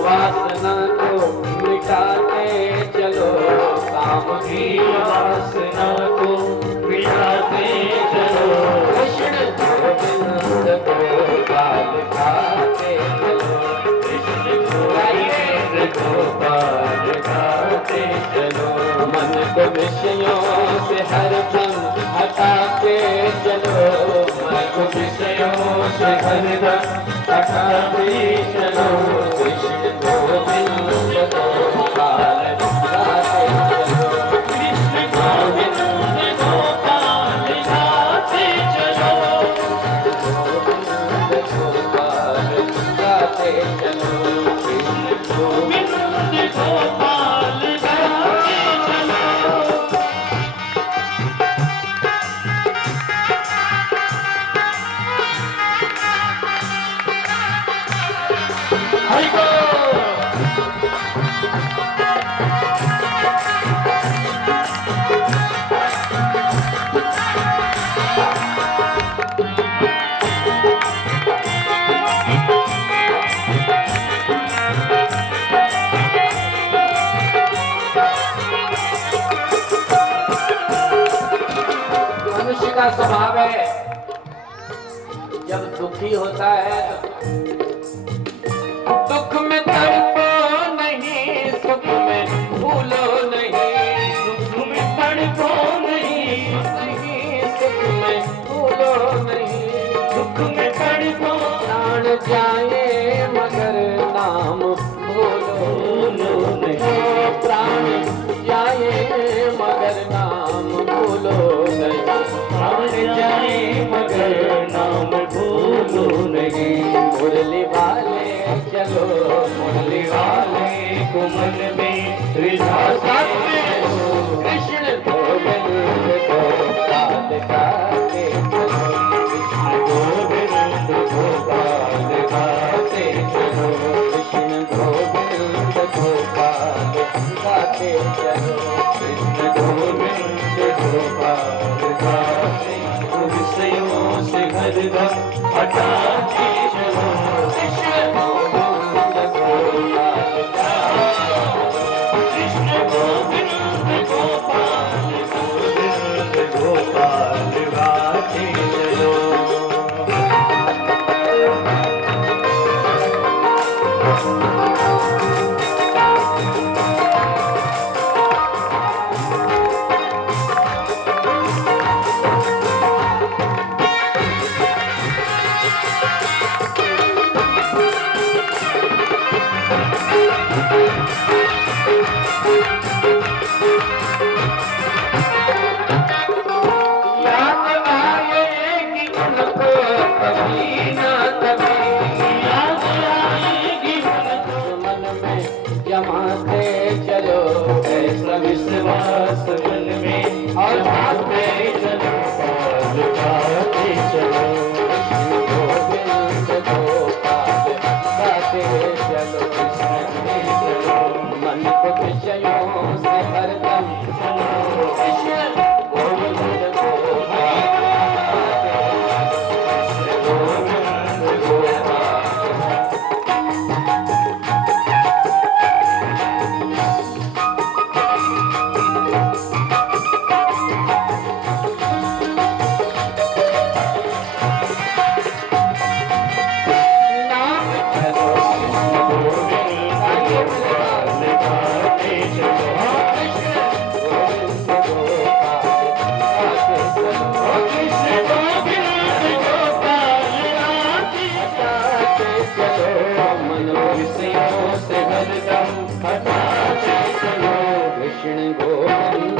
वासना को मिटाते चलो, काम की वासना को मिटाते चलो। कृष्ण गोविंद गोपाल गाते चलो, कृष्ण गोविंद गोपाल गाते चलो। मन को विषयों से हरदम हटाते चलो, मन को विषयों से हरदम हटाते चलो। कृष्ण गोविंद मनुष्य का स्वभाव है जब दुखी होता है तो दुख में तड़पो नहीं, सुख में भूलो नहीं, दुख में तड़पो नहीं, सुख में भूलो नहीं, दुख में तड़पो प्राण जाए मगर नाम भूलो नहीं, प्राण जाए मगर नाम भूलो नहीं, प्राण जाए मगर नाम भूलो नहीं। मुरली वाले चलो, मुरली वाले को मन में रिझा कृष्ण गोविंद को गाते गाते चलो, कृष्ण गोविंद को गाते गाते चलो, कृष्ण गोविंद को गाते गाते चलो, कृष्ण गोविंद को गाते गाते विषयों से हरदम हटाते चलो, कृष्ण गोविंद को गाते गाते, कृष्ण गोविंद गोपाल गोविंद गोपाल गाते चलो। जमाते चलो ऐसा विश्वास मन में और गाते चलो, गाते चलो, कृष्ण गोविंद गोपाल गाते चलो, कृष्ण चलो, मन को विषयों से हरदम चलो, कृष्ण गोविंद गोपाल कृष्ण गोविंद गोपाल। कृष्ण गोविंद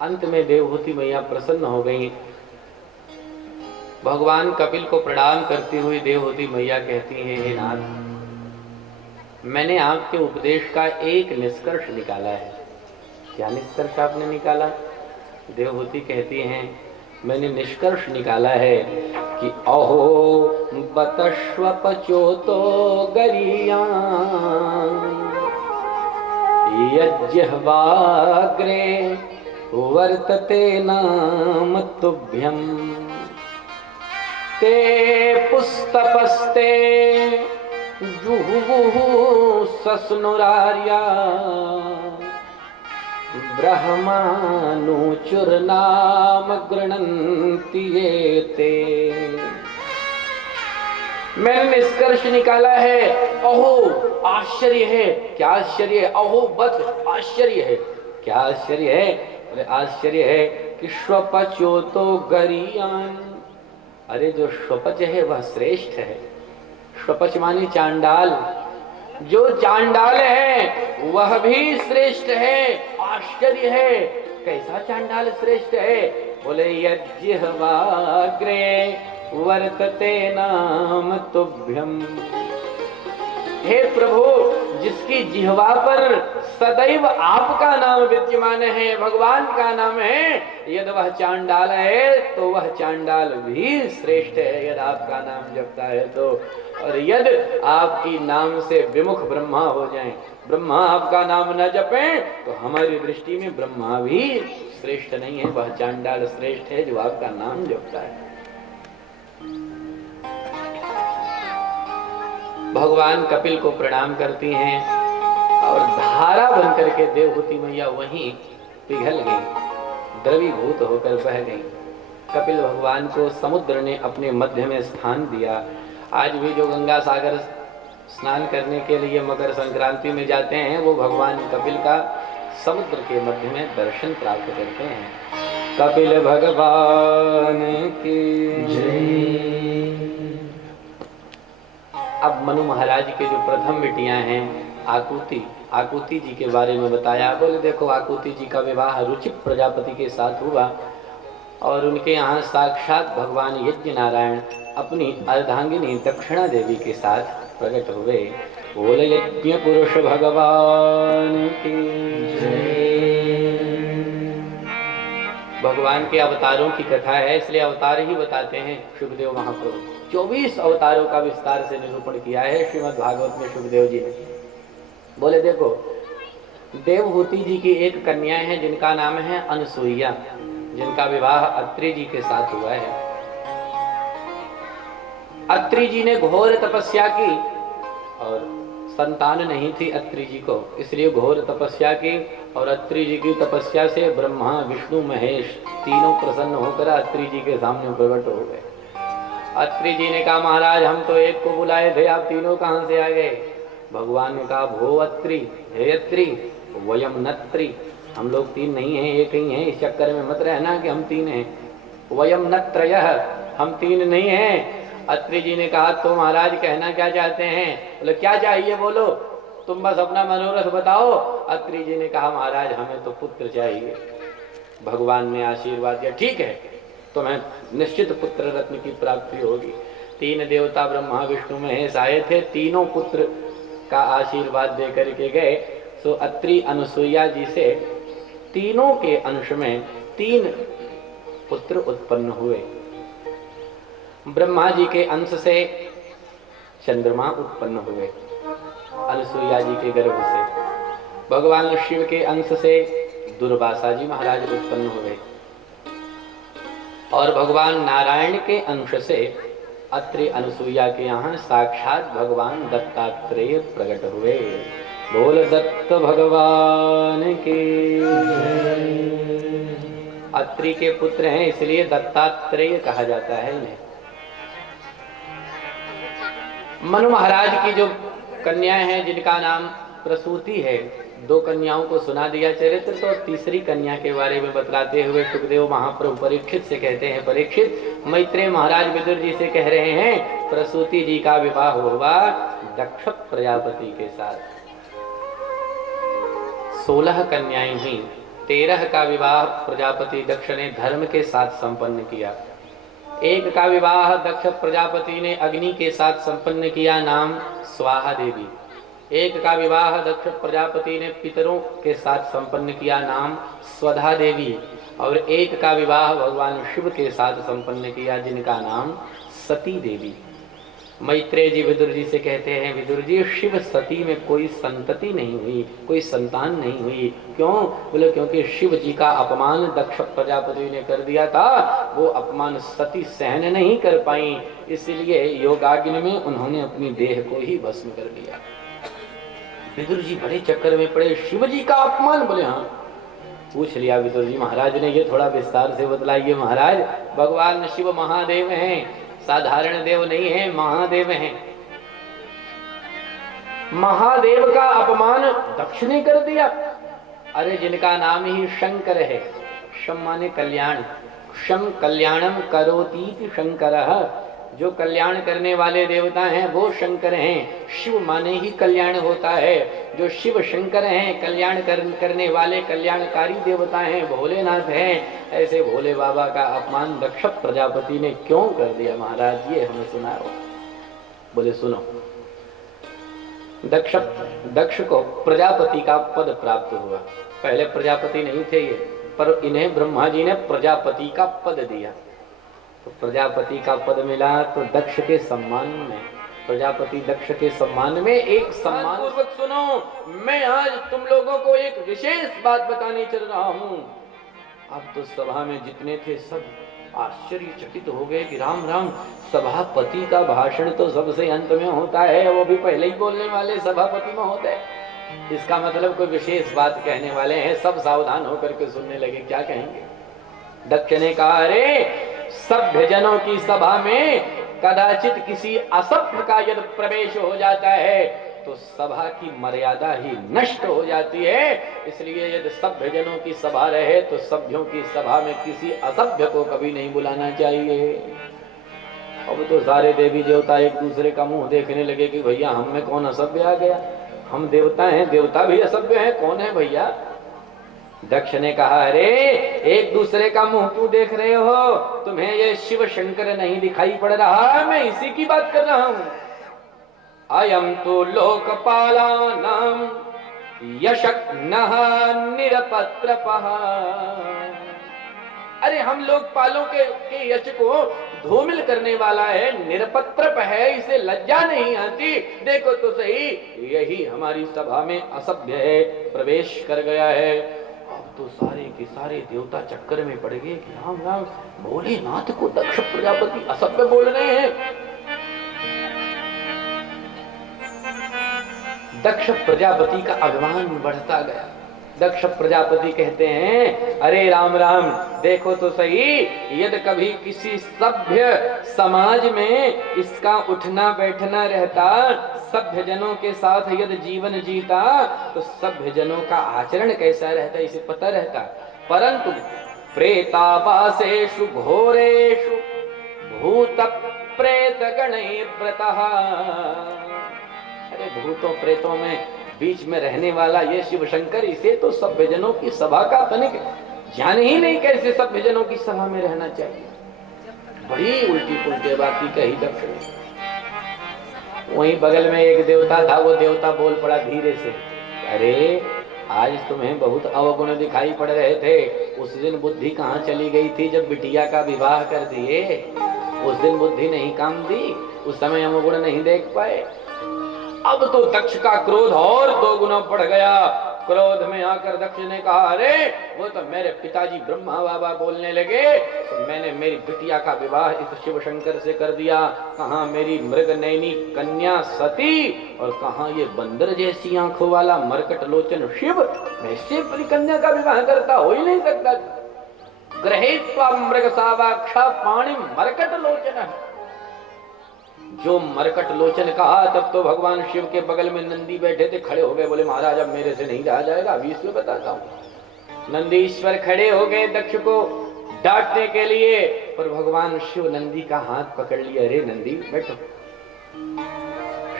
अंत में देवहूति मैया प्रसन्न हो गई। भगवान कपिल को प्रणाम करती हुई देवहूति मैया कहती है, हे नाथ, मैंने आपके उपदेश का एक निष्कर्ष निकाला है। क्या निष्कर्ष आपने निकाला? देवहूति कहती हैं, मैंने निष्कर्ष निकाला है कि अहो बतश्व पचोतो गरिया यज्जिह्वाग्रे वर्तते नाम तुभ्यं ते पुस्तपस्ते जुहुः सस्नुरार्या ब्रह्मानुचुर्नाम गृह्णन्ति ये ते। मैंने निष्कर्ष निकाला है, अहो आश्चर्य है। क्या आश्चर्य है? अहो बत आश्चर्य है। क्या आश्चर्य है? अरे आश्चर्य है कि श्वपचो तो गरीयान। अरे जो श्वपच है वह श्रेष्ठ है। श्वपच माने चांडाल। जो चांडाल है वह भी श्रेष्ठ है। आश्चर्य है, कैसा चांडाल श्रेष्ठ है? बोले यज्जिह्वाग्रे वर्तते नाम तुभ्यम। हे प्रभु, जिसकी जिह्वा पर सदैव आपका नाम विद्यमान है, भगवान का नाम है, यदि वह चांडाल है तो वह चांडाल भी श्रेष्ठ है यदि आपका नाम जपता है तो। और यदि आपकी नाम से विमुख ब्रह्मा हो जाएं, ब्रह्मा आपका नाम न जपें, तो हमारी दृष्टि में ब्रह्मा भी श्रेष्ठ नहीं है, वह चांडाल श्रेष्ठ है जो आपका नाम जपता है। भगवान कपिल को प्रणाम करती हैं और धारा बनकर के देवहूति मैया वहीं पिघल गई, द्रवीभूत होकर बह गई। कपिल भगवान को समुद्र ने अपने मध्य में स्थान दिया। आज भी जो गंगा सागर स्नान करने के लिए मकर संक्रांति में जाते हैं, वो भगवान कपिल का समुद्र के मध्य में दर्शन प्राप्त करते हैं। कपिल भगवान की जय। अब मनु महाराज के जो प्रथम बेटियां हैं आकुति जी के बारे में बताया। बोले देखो, आकुति जी का विवाह रुचि प्रजापति के साथ हुआ और उनके यहाँ साक्षात भगवान यज्ञ नारायण अपनी अर्धांगिनी दक्षिणा देवी के साथ प्रकट हुए। बोले यज्ञ पुरुष भगवान की जय। भगवान के अवतारों की कथा है, इसलिए अवतार ही बताते हैं सुखदेव महाप्रभु। 24 अवतारों का विस्तार से निरूपण किया है श्रीमद् भागवत में सुखदेव जी ने। बोले देखो, देवहूति जी की एक कन्या है जिनका नाम है अनसुईया, जिनका विवाह अत्रि जी के साथ हुआ है। अत्रि जी ने घोर तपस्या की और संतान नहीं थी अत्रि जी को, इसलिए घोर तपस्या की और अत्रि जी की तपस्या से ब्रह्मा विष्णु महेश तीनों प्रसन्न होकर अत्रि जी के सामने प्रकट हो गए। अत्रि जी ने कहा, महाराज हम तो एक को बुलाए थे, आप तीनों कहां से आ गए? भगवान ने कहा, भो अत्रि, हे अत्रि, वयम नत्रि, हम लोग तीन नहीं हैं, एक ही हैं। इस चक्कर में मत रहना कि हम तीन हैं। वयम नत्रयः, हम तीन नहीं हैं। अत्रि जी ने कहा, तो महाराज कहना क्या चाहते हैं? बोले क्या चाहिए बोलो, तुम बस अपना मनोरथ बताओ। अत्रि जी ने कहा, महाराज हमें तो पुत्र चाहिए। भगवान ने आशीर्वाद दिया, ठीक है तुम्हें निश्चित पुत्र रत्न की प्राप्ति होगी। तीन देवता ब्रह्मा विष्णु महेश आए थे, तीनों पुत्र का आशीर्वाद दे करके गए। सो अत्रि अनुसुईया जी से तीनों के अंश में 3 पुत्र उत्पन्न हुए। ब्रह्मा जी के अंश से चंद्रमा उत्पन्न हुए अनुसुईया जी के गर्भ से। भगवान शिव के अंश से दुर्वासा जी महाराज उत्पन्न हुए और भगवान नारायण के अंश से अत्रि अनुसुईया के यहाँ साक्षात भगवान दत्तात्रेय प्रकट हुए। बोल दत्त भगवान के। अत्रि के पुत्र हैं इसलिए दत्तात्रेय कहा जाता है इन्हें। मनु महाराज की जो कन्याएं हैं जिनका नाम प्रसूति है, 2 कन्याओं को सुना दिया चरित्र। तो तीसरी कन्या के बारे में बतलाते हुए सुखदेव महाप्रभु परीक्षित से कहते हैं, परीक्षित मैत्रेय महाराज विदुर जी से कह रहे हैं, प्रसूति जी का विवाह हुआ दक्ष प्रजापति के साथ। 16 कन्याएं हुई, 13 का विवाह प्रजापति दक्ष ने धर्म के साथ संपन्न किया। 1 का विवाह दक्ष प्रजापति ने अग्नि के साथ संपन्न किया, नाम स्वाहा देवी। 1 का विवाह दक्ष प्रजापति ने पितरों के साथ संपन्न किया, नाम स्वधा देवी। और 1 का विवाह भगवान शिव के साथ संपन्न किया, जिनका नाम सती देवी। मैत्रेय जी विदुर जी से कहते हैं, विदुर जी शिव सती में कोई संतति नहीं हुई, कोई संतान नहीं हुई। क्यों? बोले क्योंकि शिव जी का अपमान दक्ष प्रजापति ने कर दिया था, वो अपमान सती सहन नहीं कर पाई, इसलिए योगाग्नि में उन्होंने अपनी देह को ही भस्म कर दिया। विदुर जी बड़े चक्कर में पड़े, शिव जी का अपमान? बोले हाँ। पूछ लिया विदुर जी महाराज ने, ये थोड़ा विस्तार से बतलाइए महाराज। भगवान शिव महादेव हैं, साधारण देव नहीं है, महादेव हैं। महादेव का अपमान दक्ष ने कर दिया। अरे जिनका नाम ही शंकर है, शम माने कल्याण, शम कल्याणम करोतीति शंकरः, जो कल्याण करने वाले देवता हैं वो शंकर हैं। शिव माने ही कल्याण होता है, जो शिव शंकर हैं, कल्याण करने वाले कल्याणकारी देवता हैं, भोलेनाथ हैं। ऐसे भोले बाबा का अपमान दक्ष प्रजापति ने क्यों कर दिया महाराज, ये हमें सुनाओ। बोले सुनो, दक्ष को प्रजापति का पद प्राप्त हुआ। पहले प्रजापति नहीं थे ये, पर इन्हें ब्रह्मा जी ने प्रजापति का पद दिया। तो प्रजापति का पद मिला तो दक्ष के सम्मान में, प्रजापति दक्ष के सम्मान में एक सम्मान पूर्वक सुनो। मैं आज तुम लोगों को एक विशेष बात बताने चल रहा हूँ। अब तो सभा में जितने थे सब आश्चर्यचकित हो गए कि राम राम, सभापति का भाषण तो सबसे अंत में होता है, वो भी पहले ही बोलने वाले सभापति में होते हैं। इसका मतलब कोई विशेष बात कहने वाले हैं। सब सावधान होकर के सुनने लगे, क्या कहेंगे। दक्ष ने कहा, अरे सभ्य जनों की सभा में कदाचित किसी असभ्य का यदि प्रवेश हो जाता है तो सभा की मर्यादा ही नष्ट हो जाती है। इसलिए यदि सभ्य जनों की सभा रहे तो सभ्यों की सभा में किसी असभ्य को कभी नहीं बुलाना चाहिए। अब तो सारे देवी देवता एक दूसरे का मुंह देखने लगे कि भैया हम में कौन असभ्य आ गया, हम देवता हैं, देवता भी असभ्य हैं, कौन है भैया। दक्ष ने कहा, अरे एक दूसरे का मुंह क्यों देख रहे हो, तुम्हें ये शिव शंकर नहीं दिखाई पड़ रहा, मैं इसी की बात कर रहा हूं। अयम तो लोकपालानां यशक्नः निरपत्रपः। अरे हम लोकपालों के यश को धूमिल करने वाला है, निरपत्रप है, इसे लज्जा नहीं आती। देखो तो सही, यही हमारी सभा में असभ्य है, प्रवेश कर गया है। अब तो सारे के सारे देवता चक्कर में पड़ गए कि राम राम, भोलेनाथ को दक्ष प्रजापति असभ्य बोल रहे हैं। दक्ष प्रजापति का अभिमान बढ़ता गया। दक्ष प्रजापति कहते हैं, अरे राम राम, देखो तो सही, यदि कभी किसी सभ्य समाज में इसका उठना बैठना रहता, सभ्य जनों के साथ यदि जीवन जीता तो सभ्य जनों का आचरण कैसा रहता इसे पता रहता। परंतु प्रेतावासेषु घोरेषु भूत प्रेत गणैर्व्रतः। अरे भूतों प्रेतों में बीच में रहने वाला ये शिव शंकर, इसे तो सभ्य जनों की सभा का तनिक ज्ञान ही नहीं, कैसे सभ्य जनों की सभा में रहना चाहिए। बड़ी उल्टी पुल्टी बातें कही दक्ष ने। वहीं बगल में एक देवता था, वो देवता बोल पड़ा धीरे से, अरे आज तुम्हें बहुत अवगुण दिखाई पड़ रहे थे, उस दिन बुद्धि कहाँ चली गई थी जब बिटिया का विवाह कर दिए। उस दिन बुद्धि नहीं काम दी, उस समय अवगुण नहीं देख पाए। अब तो दक्ष का क्रोध और 2 गुना बढ़ गया। क्रोध में आकर दक्ष ने कहा, अरे वो तो मेरे पिताजी ब्रह्मा बाबा बोलने लगे तो मैंने मेरी बिटिया का विवाह इस शिव शंकर से कर दिया। कहाँ मेरी मृग नैनी कन्या सती और कहाँ ये बंदर जैसी आंखों वाला मरकट लोचन शिव, वैसे अपनी कन्या का विवाह करता हो ही नहीं सकता। ग्रहेत्वा मृग सावाक्षा पाणी मरकट लोचन। जो मरकट लोचन कहा तब तो भगवान शिव के बगल में नंदी बैठे थे, खड़े हो गए, बोले महाराज अब मेरे से नहीं रहा जाएगा, अभी इसमें बताता हूँ। नंदीश्वर खड़े हो गए दक्ष को डांटने के लिए, पर भगवान शिव नंदी का हाथ पकड़ लिया, अरे नंदी बैठो।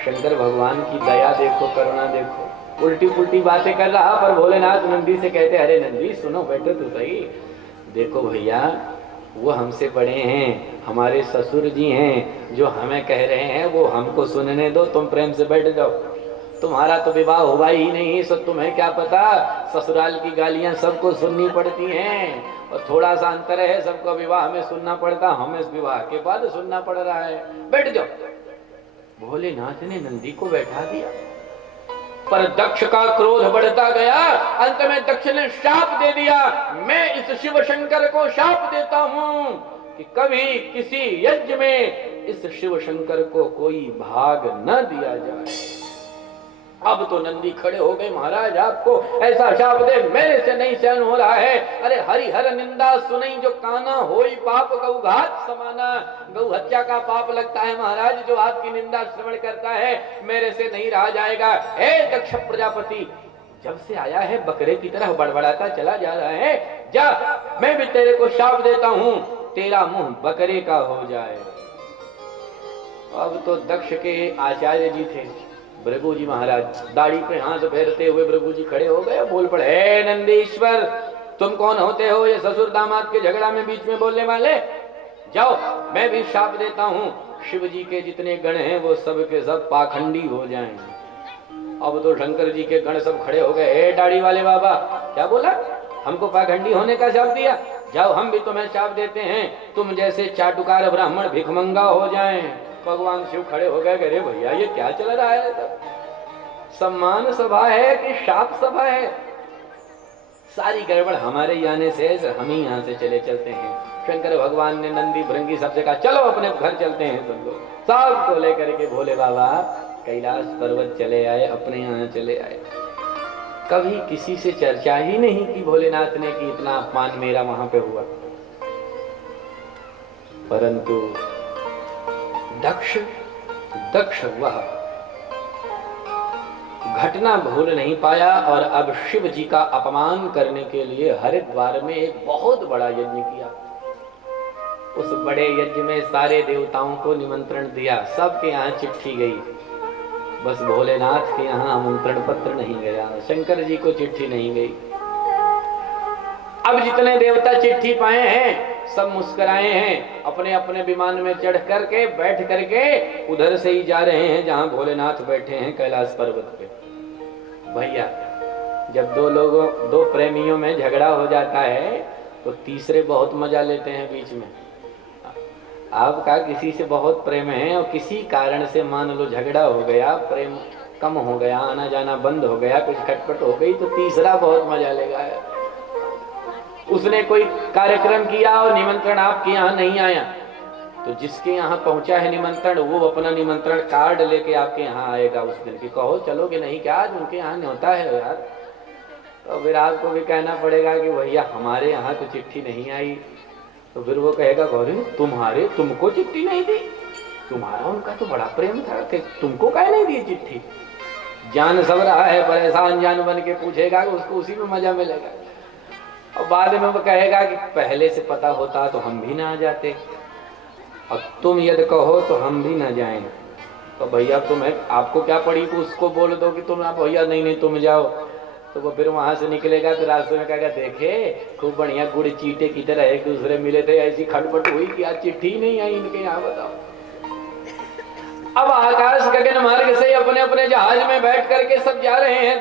शंकर भगवान की दया देखो, करुणा देखो, उल्टी पुल्टी बातें कर रहा, पर भोलेनाथ नंदी से कहते, अरे नंदी सुनो, बैठो तो सही। देखो भैया, वो हमसे बड़े हैं, हमारे ससुर जी हैं, जो हमें कह रहे हैं वो हमको सुनने दो, तुम प्रेम से बैठ जाओ। तुम्हारा तो विवाह हुआ ही नहीं, सो तुम्हें क्या पता, ससुराल की गालियां सबको सुननी पड़ती हैं और थोड़ा सा अंतर है, सबको विवाह में सुनना पड़ता, हमें विवाह के बाद सुनना पड़ रहा है, बैठ जाओ। भोलेनाथ ने नंदी को बैठा दिया, पर दक्ष का क्रोध बढ़ता गया। अंत में दक्ष ने शाप दे दिया, मैं इस शिव शंकर को शाप देता हूं कि कभी किसी यज्ञ में इस शिव शंकर को कोई भाग न दिया जाए। अब तो नंदी खड़े हो गए, महाराज आपको ऐसा शाप दे, मेरे से नहीं सहन हो रहा है। अरे हरिहर निंदा सुनई जो काना, होई पाप गौ घात समाना। गौ हत्या का पाप लगता है महाराज, जो आपकी निंदा श्रवण करता है, मेरे से नहीं रहा जाएगा। हे दक्ष प्रजापति, जब से आया है बकरे की तरह बड़बड़ाता चला जा रहा है, जा मैं भी तेरे को शाप देता हूं, तेरा मुंह बकरे का हो जाए। अब तो दक्ष के आचार्य जी थे भृगु जी महाराज, दाढ़ी पे हाथ फेरते हुए भृगु जी खड़े हो गए, बोल पड़े, हे नंदीश्वर, तुम कौन होते हो ये ससुर दामाद के झगड़ा में बीच में बोलने वाले? जाओ मैं भी शाप देता हूँ, शिव जी के जितने गण हैं वो सब के सब पाखंडी हो जाएं। अब तो शंकर जी के गण सब खड़े हो गए, हे दाढ़ी वाले बाबा, क्या बोला? हमको पाखंडी होने का शाप दिया? जाओ हम भी तुम्हें शाप देते हैं, तुम जैसे चाटुकार ब्राह्मण भिखमंगा हो जाएं। भगवान शिव खड़े हो गए, अरे भैया ये क्या चल रहा है? सम्मान सभा है कि शाप सभा है? सारी गड़बड़ हमारे ही आने से, हम ही यहाँ से चले चलते हैं। शंकर भगवान ने नंदी भृंगी सबसे कहा, चलो अपने घर चलते हैं तुम लोग। सबको लेकर के भोले बाबा कैलाश पर्वत चले आए, अपने यहाँ चले आए। कभी किसी से चर्चा ही नहीं की भोलेनाथ ने कि इतना अपमान मेरा वहां पे हुआ। परंतु दक्ष वह घटना भूल नहीं पाया और अब शिव जी का अपमान करने के लिए हरिद्वार में एक बहुत बड़ा यज्ञ किया। उस बड़े यज्ञ में सारे देवताओं को निमंत्रण दिया, सबके यहाँ चिट्ठी गई, बस भोलेनाथ के यहाँ आमंत्रण पत्र नहीं गया, शंकर जी को चिट्ठी नहीं गई। अब जितने देवता चिट्ठी पाए हैं सब मुस्कुराए हैं, अपने अपने विमान में चढ़ करके बैठ करके उधर से ही जा रहे हैं जहां भोलेनाथ बैठे हैं कैलाश पर्वत पे। भैया जब दो प्रेमियों में झगड़ा हो जाता है तो तीसरे बहुत मजा लेते हैं बीच में। आपका किसी से बहुत प्रेम है और किसी कारण से मान लो झगड़ा हो गया, प्रेम कम हो गया, आना जाना बंद हो गया, कुछ खटपट हो गई, तो तीसरा बहुत मजा लेगा। उसने कोई कार्यक्रम किया और निमंत्रण आपके यहाँ नहीं आया, तो जिसके यहाँ पहुंचा है निमंत्रण वो अपना निमंत्रण कार्ड लेके आपके यहाँ आएगा उस दिन की। कहो चलोगे नहीं क्या? आज उनके यहाँ न्योता है यार। तो फिर आपको भी कहना पड़ेगा कि भैया हमारे यहाँ तो चिट्ठी नहीं आई। तो फिर वो कहेगा, गौरी तुमको चिट्ठी नहीं दी? तुम्हारा उनका तो बड़ा प्रेम था, तुमको काहे नहीं दी चिट्ठी? जान सब रहा है, परेशान जान बन के पूछेगा कि उसको उसी में मजा मिलेगा। और बाद में वो कहेगा कि पहले से पता होता तो हम भी ना आ जाते, और तुम यदि कहो तो हम भी ना जाएं। तो भैया तुम्हें आपको क्या पड़ी कि उसको बोल दो कि तुम भैया नहीं तुम जाओ। तो वो फिर वहां से निकलेगा तो रास्ते में कहेगा, देखे खूब बढ़िया गुड़ चीटे की तरह एक दूसरे मिले थे, ऐसी खटपट हुई कि आज चिट्ठी नहीं आई इनके यहाँ, बताओ। अब आकाश गगन मार्ग से अपने अपने जहाज में बैठ करके सब जा रहे हैं।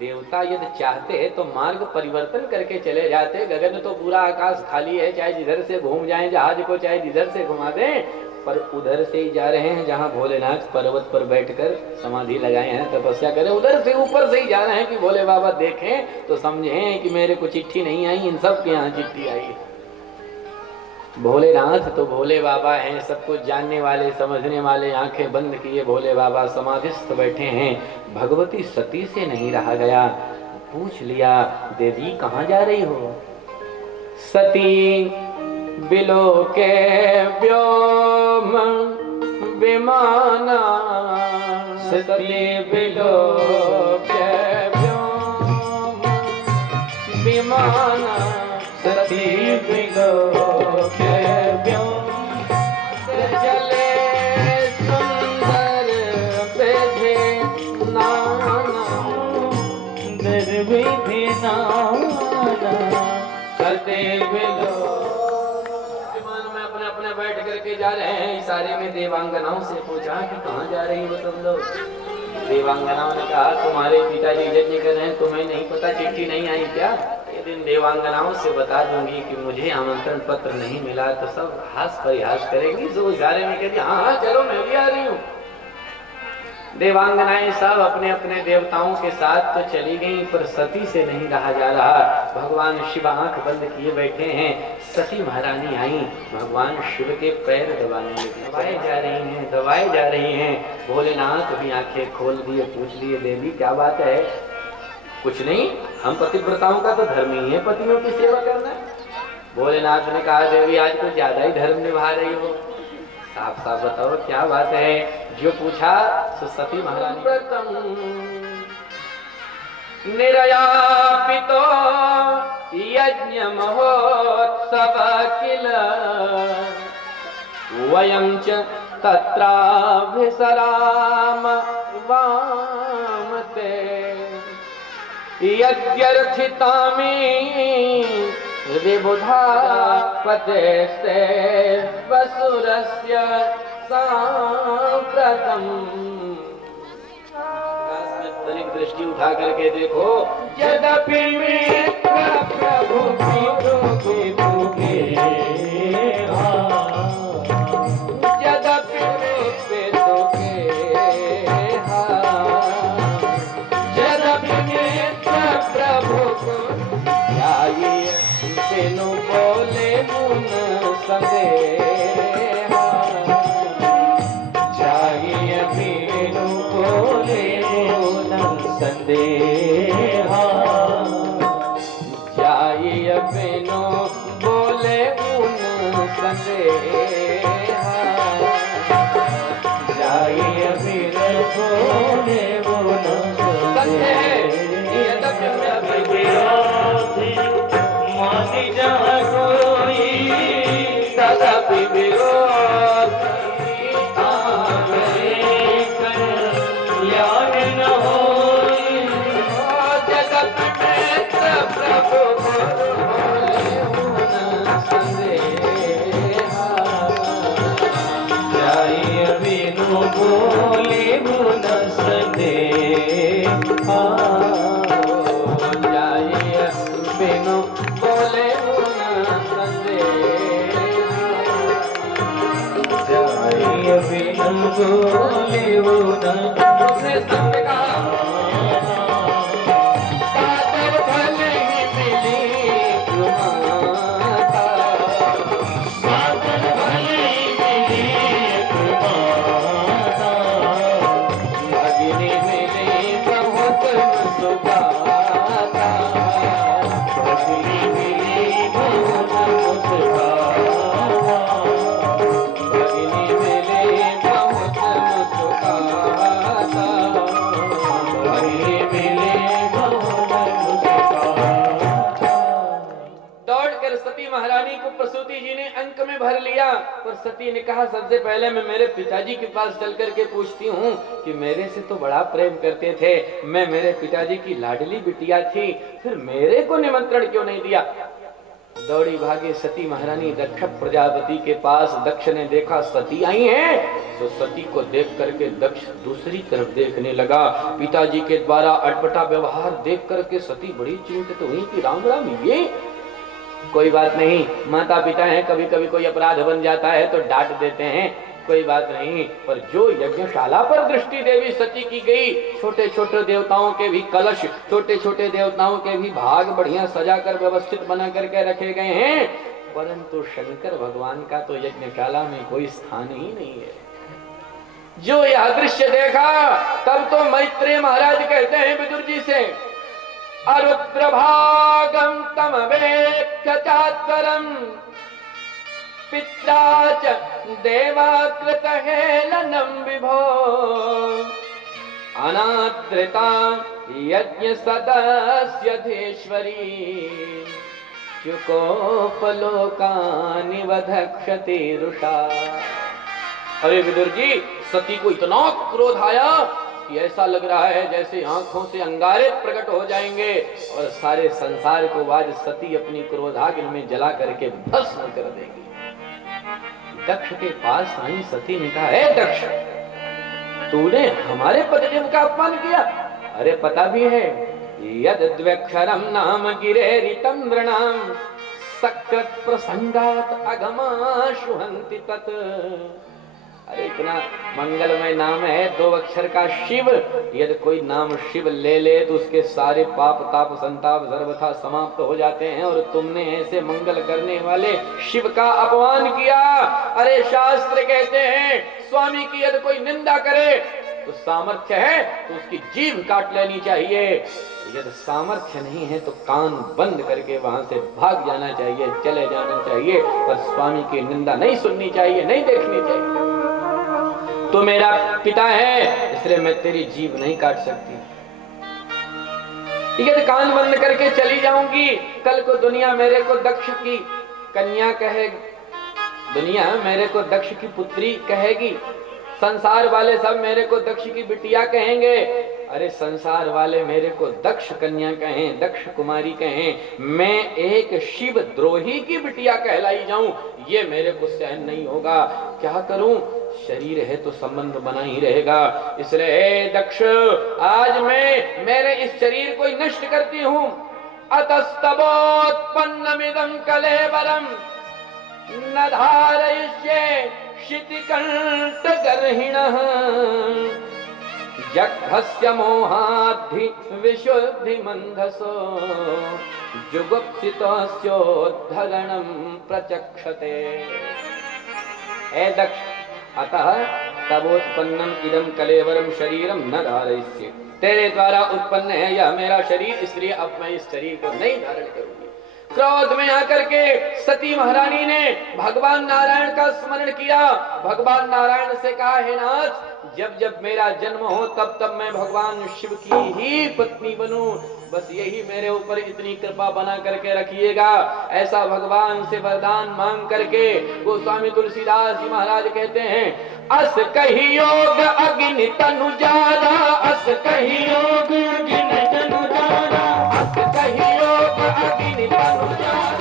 देवता यदि चाहते हैं तो मार्ग परिवर्तन करके चले जाते। गगन तो पूरा आकाश खाली है, चाहे जिधर से घूम जाएं जहाज को, चाहे जिधर से घुमा दें, पर उधर से ही जा रहे हैं जहां भोलेनाथ पर्वत पर बैठकर समाधि लगाए हैं, तपस्या करें। उधर से ऊपर से ही जा रहे हैं कि भोले बाबा देखें तो समझें कि मेरे को चिट्ठी नहीं आई, इन सब के यहाँ चिट्ठी आई है। भोलेनाथ तो भोले बाबा हैं, सब कुछ जानने वाले समझने वाले। आंखें बंद किए भोले बाबा समाधिस्थ बैठे हैं। भगवती सती से नहीं रहा गया, पूछ लिया, देवी कहाँ जा रही हो? सती बिलो के व्योम विमाना, सती बिलो के व्योम विमाना, सती बिलो के व्योम जले सुंदर बेधे नाना, निर्विधि नाना, सती बिलो। विमान में अपने अपने बैठ करके जा रहे हैं। इशारे में देवांगनाओं से पूछा कि कहाँ जा रही हो तुम लोग? देवांगनाओं ने कहा, तुम्हारे पिताजी यज्ञ कर रहे हैं, तुम्हें नहीं पता चिट्ठी नहीं आई क्या? दिन देवांगनाओं से बता दूंगी कि मुझे आमंत्रण पत्र नहीं मिला तो सब हास परिहास करेंगी। जो इशारे में कहती, हाँ चलो मैं भी आ रही हूँ। देवांगनाएं सब अपने अपने देवताओं के साथ तो चली गईं, पर सती से नहीं रहा जा रहा। भगवान शिव आंख बंद किए बैठे हैं। सती महारानी आई, भगवान शिव के पैर दबाने लगी। दबाए जा रही हैं। भोलेनाथ भी आंखें खोल दिए, पूछ लिए देवी क्या बात है? कुछ नहीं, हम पतिव्रताओं का तो धर्म ही है पतियों की सेवा करना। भोलेनाथ ने कहा देवी आज कुछ ज्यादा ही धर्म निभा रही हो, साफ साफ बताओ क्या बात है? जो पूछा सो सती महारानी निरयापितो यज्ञ महोत्सव किल वयं च तत्राभिसराम वामते यद्यर्थितामि विबुधा पतेस्ते वसुरस्य सांप्रतम्। तनिक दृष्टि उठा करके देखो। यद्यपि मित्र प्रभु की दुखे यद्यपि मित्र दुखे यद्यपि मित्र प्रभु को बिनु बोले मुन संदेहा चाहिए बिनु बोले मुन संदेहा चाहिए बिनु बोले मुन संदेहा चाहिए बिनु बोले मुन संदेहा। मानी जा कोई तदपि विरोध कल्याण न होई जगत में प्रभु संदेहा जाय बिनु बोले मुन संदेहा बोले वो उसने सत्य कहा सादर भले ही मिली माता सादर भले ही मिली माता भगिनी मिली बहुत सुभाता भगिनी मिली बहुत सुभाता भगिनी महारानी को प्रसूति जी ने अंक में भर लिया। पर सती ने कहा सबसे पहले मैं मेरे पिताजी के पास चल करके पूछती हूँ कि मेरे से तो बड़ा प्रेम करते थे, मैं मेरे पिताजी की लाडली बिटिया थी, फिर मेरे को निमंत्रण क्यों नहीं दिया? दौड़ी भागे सती महारानी दक्ष प्रजापति के पास। दक्ष ने देखा सती आई हैं, तो सती को देख करके दक्ष दूसरी तरफ देखने लगा। पिताजी के द्वारा अटपटा व्यवहार देख करके सती बड़ी चिंतित हुई कि राम राम ये कोई बात नहीं, माता पिता हैं, कभी कभी कोई अपराध बन जाता है तो डांट देते हैं, कोई बात नहीं। पर जो यज्ञशाला पर दृष्टि देवी सती की गई, छोटे छोटे देवताओं के भी कलश, छोटे छोटे देवताओं के भी भाग बढ़िया सजा कर व्यवस्थित बना करके रखे गए हैं, परंतु शंकर भगवान का तो यज्ञशाला में कोई स्थान ही नहीं है। जो यह दृश्य देखा तब तो मैत्रेय महाराज कहते हैं विदुर जी से, अरुद्रभागं तमवेक्ष्य चात्वरं पित्रा च देवाकृत हेलनं विभो अनादृता यज्ञ सदस्यधीश्वरी चुकोपलोकानि वधक्षति रुषा। अरे विदुर जी, सती को इतना क्रोध आया कि ऐसा लग रहा है जैसे आंखों से अंगारे प्रकट हो जाएंगे और सारे संसार को आज सती अपनी क्रोधाग्नि में जला करके भस्म कर देगी। दक्ष के पास आई सती ने कहा, हे दक्ष, तूने हमारे पतिदेव का अपमान किया? अरे पता भी है, यद द्व्यक्षरम नाम गिरेरितं नृणाम सकृत प्रसंगात अगमा शुहन्ति तत्। अरे इतना मंगलमय नाम है, 2 अक्षर का शिव। यदि कोई नाम शिव ले ले तो उसके सारे पाप ताप संताप सर्वथा समाप्त हो जाते हैं, और तुमने ऐसे मंगल करने वाले शिव का अपमान किया। अरे शास्त्र कहते हैं स्वामी की यदि कोई निंदा करे तो सामर्थ्य है तो उसकी जीभ काट लेनी चाहिए, यदि सामर्थ्य नहीं है तो कान बंद करके वहां से भाग जाना चाहिए, चले जाना चाहिए, पर स्वामी की निंदा नहीं सुननी चाहिए, नहीं देखनी चाहिए। तो मेरा पिता है इसलिए मैं तेरी जीभ नहीं काट सकती, यदि कान बंद करके चली जाऊंगी, कल को दुनिया मेरे को दक्ष की कन्या कहेगी, दुनिया मेरे को दक्ष की पुत्री कहेगी, संसार वाले सब मेरे को दक्ष की बिटिया कहेंगे। अरे संसार वाले मेरे को दक्ष कन्या कहें, दक्ष कुमारी कहें, मैं एक शिव द्रोही की बिटिया कहलाई जाऊं, ये मेरे को सहन नहीं होगा। क्या करूं? शरीर है तो संबंध बना ही रहेगा। इसलिए दक्ष आज मैं मेरे इस शरीर को नष्ट करती हूं। अतस्तवोत्पन्नमिदं कलेवरम न धारयिष्ये शितिकण्ठगर्हिणः जग्धस्य मोहाद्धि विशुद्धि मंधसो जुगुप्सितस्योद्धरणं प्रचक्षते। हे दक्ष, अतः तवोत्पन्नम इदं कलेवरम शरीरम न धारयिष्ये, तेरे द्वारा उत्पन्न है यह मेरा शरीर, इसलिए अब मैं इस शरीर को नहीं धारण करूंगी। क्रोध में आकर के सती महारानी ने भगवान नारायण का स्मरण किया। भगवान नारायण से कहा, हे नाथ, जब जब मेरा जन्म हो तब तब मैं भगवान शिव की ही पत्नी बनूं, बस यही मेरे ऊपर इतनी कृपा बना करके रखिएगा। ऐसा भगवान से वरदान मांग करके गोस्वामी तुलसीदास जी महाराज कहते हैं, अस कही योग अग्नि तनु जारा, अस कही योग अग्नि तनु जारा, अस कही योग अग्नि तनु जारा,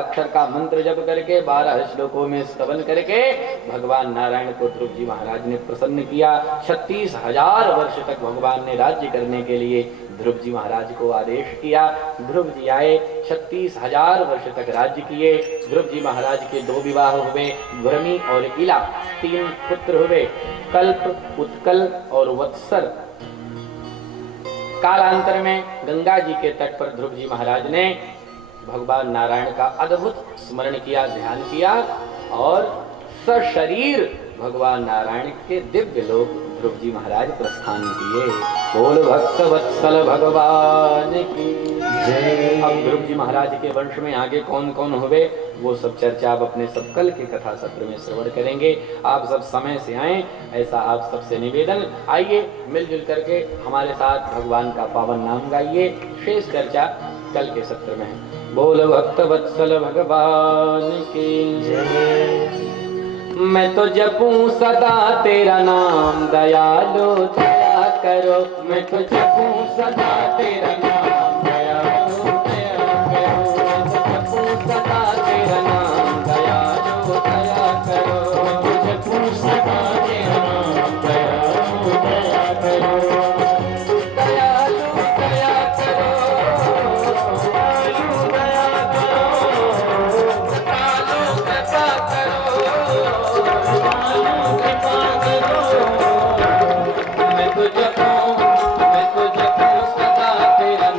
अक्षर का मंत्र जप करके 12 श्लोकों में स्तवन करके भगवान नारायण को ध्रुव जी महाराज ने प्रसन्न किया। 36,000 वर्ष तक भगवान ने राज्य करने के लिए ध्रुव जी महाराज को आदेश किया। ध्रुव जी आए, 36,000 वर्ष तक राज्य किए। ध्रुव जी महाराज के 2 विवाह हुए, भ्रमी और इला, 3 पुत्र हुए, कल्प, उत्कल और वत्सर। कालांतर में गंगा जी के तट पर ध्रुव जी महाराज ने भगवान नारायण का अद्भुत स्मरण किया, ध्यान किया और सशरीर भगवान नारायण के दिव्य लोक ध्रुव जी महाराज प्रस्थान किए। बोल भक्त वत्सल भगवान की जय। अब ध्रुव जी महाराज के वंश में आगे कौन कौन हुए वो सब चर्चा आप अपने सब कल के कथा सत्र में श्रवण करेंगे। आप सब समय से आए ऐसा आप सबसे निवेदन। आइए मिलजुल करके हमारे साथ भगवान का पावन नाम गाइए। शेष चर्चा कल के सत्र में। बोल भक्त वत्सल भगवान की जय। मैं तो जपूं सदा तेरा नाम, दयालु दया करो। मैं तो जपूं सदा तेरा नाम, दयालु दया करो। मैं तो जपूं सदा तेरा नाम, दयालु दया करो। मैं तो जपूं सदा तेरा नाम, दयालु दया करो। दयालु दया करो, दयालु दया करो, दयालु कृपा करो, दयालु कृपा करो। मैं तो जपूं सदा तेरा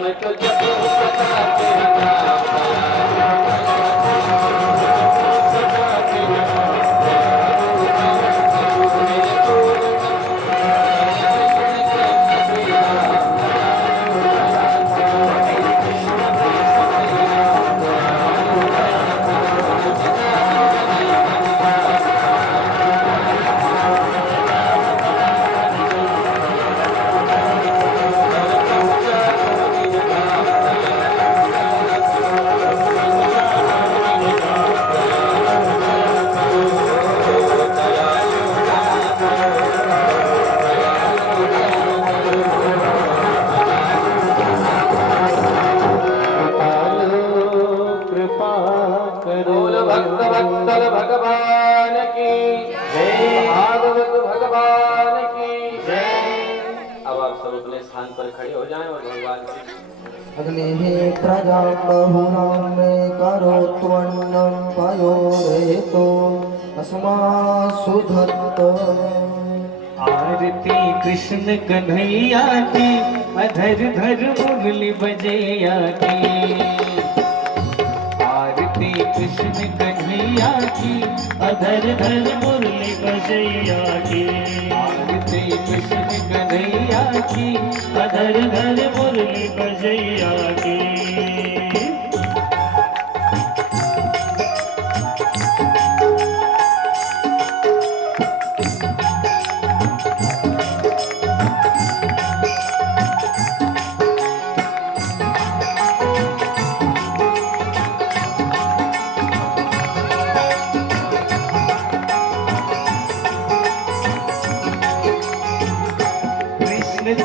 मैं तो जपू सदा तेरा नाम, सदा तेरा बोल भक्त वत्सल भगवान की जय, भागवत भगवान की जय। अब आप सब अपने स्थान पर खड़े हो जाएं और भगवान की अग्निः प्रजा बहुनां मे करोत्वन्नं पयोरेतो अस्मासु धत्त। आरती कृष्ण कन्हैया की, अधर धर मुरली बजैया की। आरती कृष्ण कन्हैया की, अधर धर मुरली बजैया की। आरती कृष्ण कन्हैया की, अधर धर मुरली बजैया की।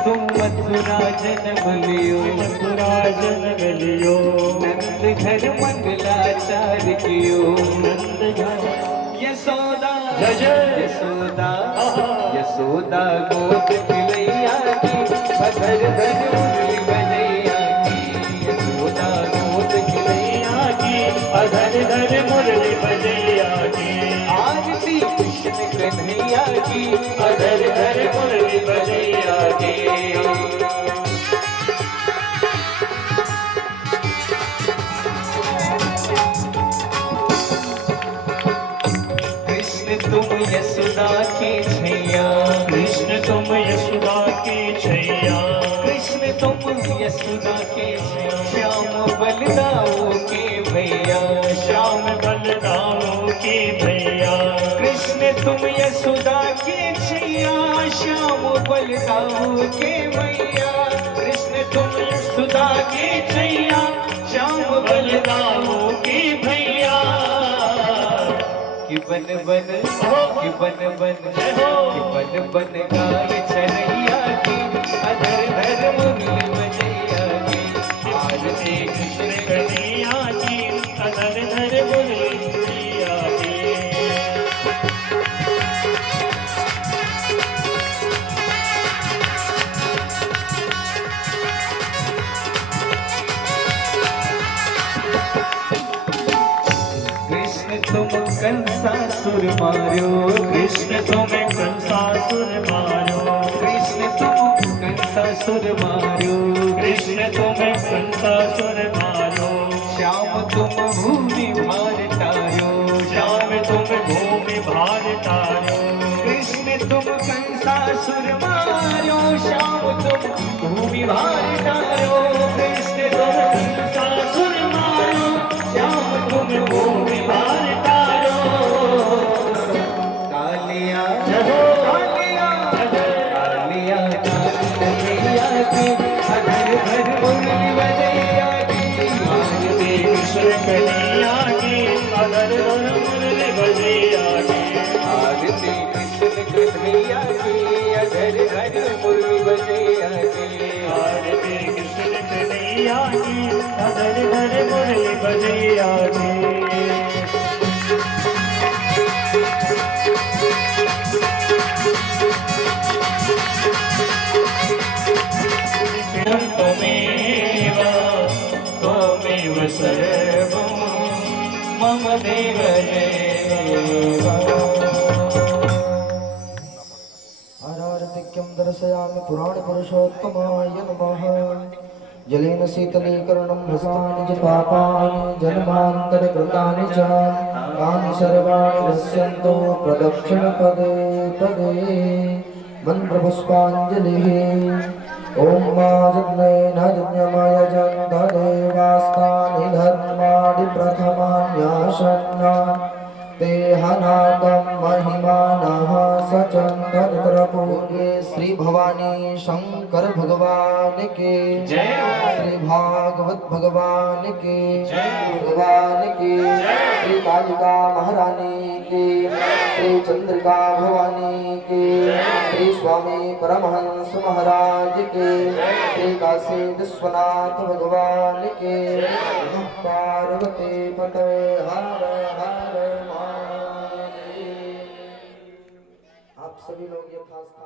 तुम मथुरा जन्म लियो, मथुरा जन्म लियो। नंद घर मंगलाचार कियो, नंद घर यशोदा यशोदा यशोदा गोद खिलैया की, अधर धर मुरली बजैया की। यशोदा गोद खिलैया की, अधर धर मुरली बजैया की। आरती कृष्ण कन्हैया की, अधर धर मुरली बजैया की। कृष्ण तुम यशोदा के छैया, कृष्ण तुम यशोदा के छैया। कृष्ण तुम यशोदा के छैया। श्याम बलदाऊ के भैया, श्याम बलदाऊ के भैया। कृष्ण तुम यशोदा के छैया, श्याम बलदाऊ के भैया। कृष्ण तुम यशोदा के छैया, श्याम बलदाऊ के भैया। कि बन बन कि बन बन कि बन बन गाय चरैया की, अधर धर मुरली बजैया की। आरती कृष्ण कन्हैया की, अधर धर मुरली बजैया की। कृष्ण तुम कंसासुर मारो, कृष्ण तुम कंसासुर मारो। कृष्ण तुम कंसासुर मारो, कृष्ण तुम कंसासुर मारो। श्याम तुम भूमि भार तारो, श्याम तुम भूमि भार तारो। कृष्ण तुम कंसासुर मारो, श्याम तुम भूमि भार तारो। कृष्ण तुम कंसासुर मारो, श्याम तुम भूमि भार तारो। कालिया कालिया कालिया कन्हैया की, अधर धर मुरली बजैया की। आरती कृष्ण कन्हैया की, अधर धर मुरली बजैया की। आरती कृष्ण कन्हैया की, अधर धर मुरली बजैया की। आरती कृष्ण कन्हैया की, अधर धर मुरली बजैया की। त्वमेव त्वमेव सर्वं मम देव देव। हरार्तिक्यं दर्शयामि पुराण पुरुषोत्तमाय नमः जलेन शीतलीकरणं हस्तानि च पापानि जन्मान्तरकृतानि च तानि सर्वाणि नश्यन्तो प्रदक्षिणपदे पदे मन्त्रपुष्पाञ्जलिः ॐ मा यज्ञेन यज्ञमयजन्त देवास्तानि धर्माणि प्रथमान्यासन्नान् ते हनाकं महिमानः सचन्दनत्रपूर्णे श्री भवानी शंकर भगवान के श्री भागवत भगवान के भगवान के श्री कालिका महारानी के श्री चंद्रिका भवानी के श्री स्वामी परमहंस महाराज के श्री काशी विश्वनाथ भगवान के नमः पार्वती पते हर हर महादेव। आप सभी लोग यथास्थान